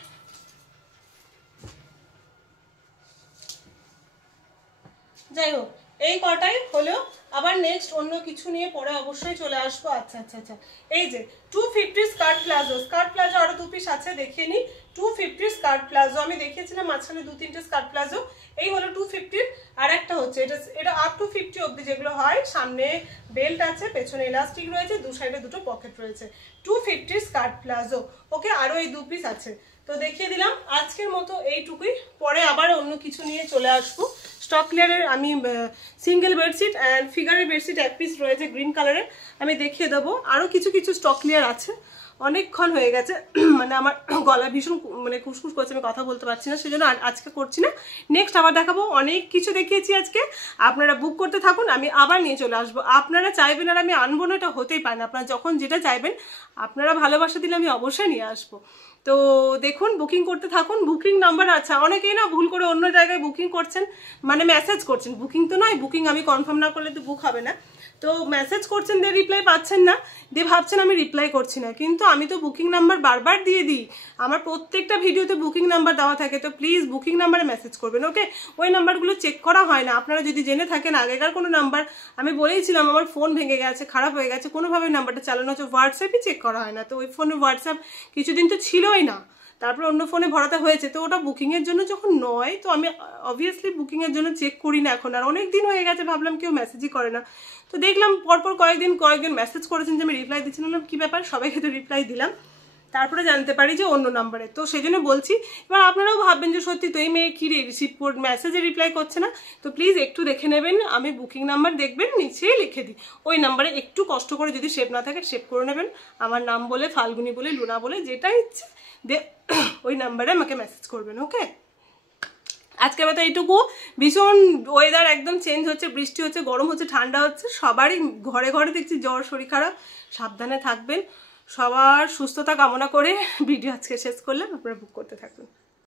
যাই হোক এই কটাই হলো, আবার নেক্সট অন্য কিছু নিয়ে পরে অবশ্যই চলে আসবো। আচ্ছা আচ্ছা আচ্ছা, এই যে 250 স্কার্ট প্লাজো, স্কার্ট প্লাজো আরো 2 পিস আছে, দেখিয়ে নিই। 250 স্কার্ট প্লাজো আমি দেখিয়েছিলাম মাঝখানে 2-3টে স্কার্ট প্লাজো, এই হলো 250-র। আর একটা হচ্ছে এটা আপ টু 50 অবধি যেগুলো হয়, সামনে বেল্ট আছে, পেছনে ইলাস্টিক রয়েছে, দু সাইডে দুটো পকেট রয়েছে, 250 স্কার্ট প্লাজো। ওকে, আরো এই 2 পিস আছে, তো দেখিয়ে দিলাম। আজকের মতো এইটুকুই, পরে আবার অন্য কিছু নিয়ে চলে আসবো। স্টক ক্লিয়ারের আমি সিঙ্গেল বেডশিট অ্যান্ড ফিগারের বেডশিট 1 পিস রয়েছে গ্রিন কালারের, আমি দেখিয়ে দেবো। আরও কিছু কিছু স্টক ক্লিয়ার আছে, অনেকক্ষণ হয়ে গেছে, মানে আমার গলা ভীষণ মানে খুসখুস করছে, আমি কথা বলতে পারছি না, সেজন্য আজকে করছি না, নেক্সট আবার দেখাবো। অনেক কিছু দেখিয়েছি আজকে, আপনারা বুক করতে থাকুন, আমি আবার নিয়ে চলে আসবো। আপনারা চাইবেন আর আমি আনবো না, এটা হতেই পারে না, আপনারা যখন যেটা চাইবেন, আপনারা ভালোবাসা দিলে আমি অবশ্যই নিয়ে আসবো। তো দেখুন, বুকিং করতে থাকুন। বুকিং নাম্বার, আচ্ছা অনেকেই না ভুল করে অন্য জায়গায় বুকিং করছেন, মানে মেসেজ করছেন, বুকিং তো নয়, বুকিং আমি কনফার্ম না করলে তো বুক হবে না, তো মেসেজ করছেন দিয়ে রিপ্লাই পাচ্ছেন না, দিয়ে ভাবছেন আমি রিপ্লাই করছি না, কিন্তু আমি তো বুকিং নাম্বার বারবার দিয়ে দিই, আমার প্রত্যেকটা ভিডিওতে বুকিং নাম্বার দেওয়া থাকে, তো প্লিজ বুকিং নাম্বারে মেসেজ করবেন। ওকে, ওই নাম্বারগুলো চেক করা হয় না, আপনারা যদি জেনে থাকেন আগেকার কোনো নাম্বার, আমি বলেইছিলাম আমার ফোন ভেঙে গেছে, খারাপ হয়ে গেছে, কোনোভাবে নাম্বারটা চালানো হচ্ছে, হোয়াটসঅ্যাপই চেক করা হয় না, তো ওই ফোনে হোয়াটসঅ্যাপ কিছুদিন তো ছিলই না, তারপর অন্য ফোনে ভরাতে হয়েছে, তো ওটা বুকিংয়ের জন্য যখন নয়, তো আমি অবভিয়াসলি বুকিংয়ের জন্য চেক করি না এখন, আর অনেক দিন হয়ে গেছে, ভাবলাম কেউ মেসেজই করে না, তো দেখলাম পরপর কয়েকজন মেসেজ করেছেন যে আমি রিপ্লাই দিচ্ছিলাম, কী ব্যাপার, সবাইকে তো রিপ্লাই দিলাম, তারপরে জানতে পারি যে অন্য নাম্বারে, তো সেই জন্য বলছি। এবার আপনারাও ভাববেন যে সত্যি তো এই মেয়ে কী রিসিভ মেসেজে রিপ্লাই করছে না, তো প্লিজ একটু দেখে নেবেন, আমি বুকিং নাম্বার দেখবেন নিচেই লিখে দিই, ওই নাম্বারে একটু কষ্ট করে যদি সেভ না থাকে সেভ করে নেবেন, আমার নাম বলে, ফাল্গুনি বলে, লুনা বলে, যেটা ইচ্ছে ওই নাম্বারে আমাকে মেসেজ করবেন। ওকে, আজকে মতো এইটুকু। ভীষণ ওয়েদার একদম চেঞ্জ হচ্ছে, বৃষ্টি হচ্ছে, গরম হচ্ছে, ঠান্ডা হচ্ছে, সবারই ঘরে ঘরে দেখছি জ্বর, শরীর খারাপ, সাবধানে থাকবেন, সবার সুস্থতা কামনা করে ভিডিও আজকে শেষ করলাম, আপনারা বুক করতে থাকবেন।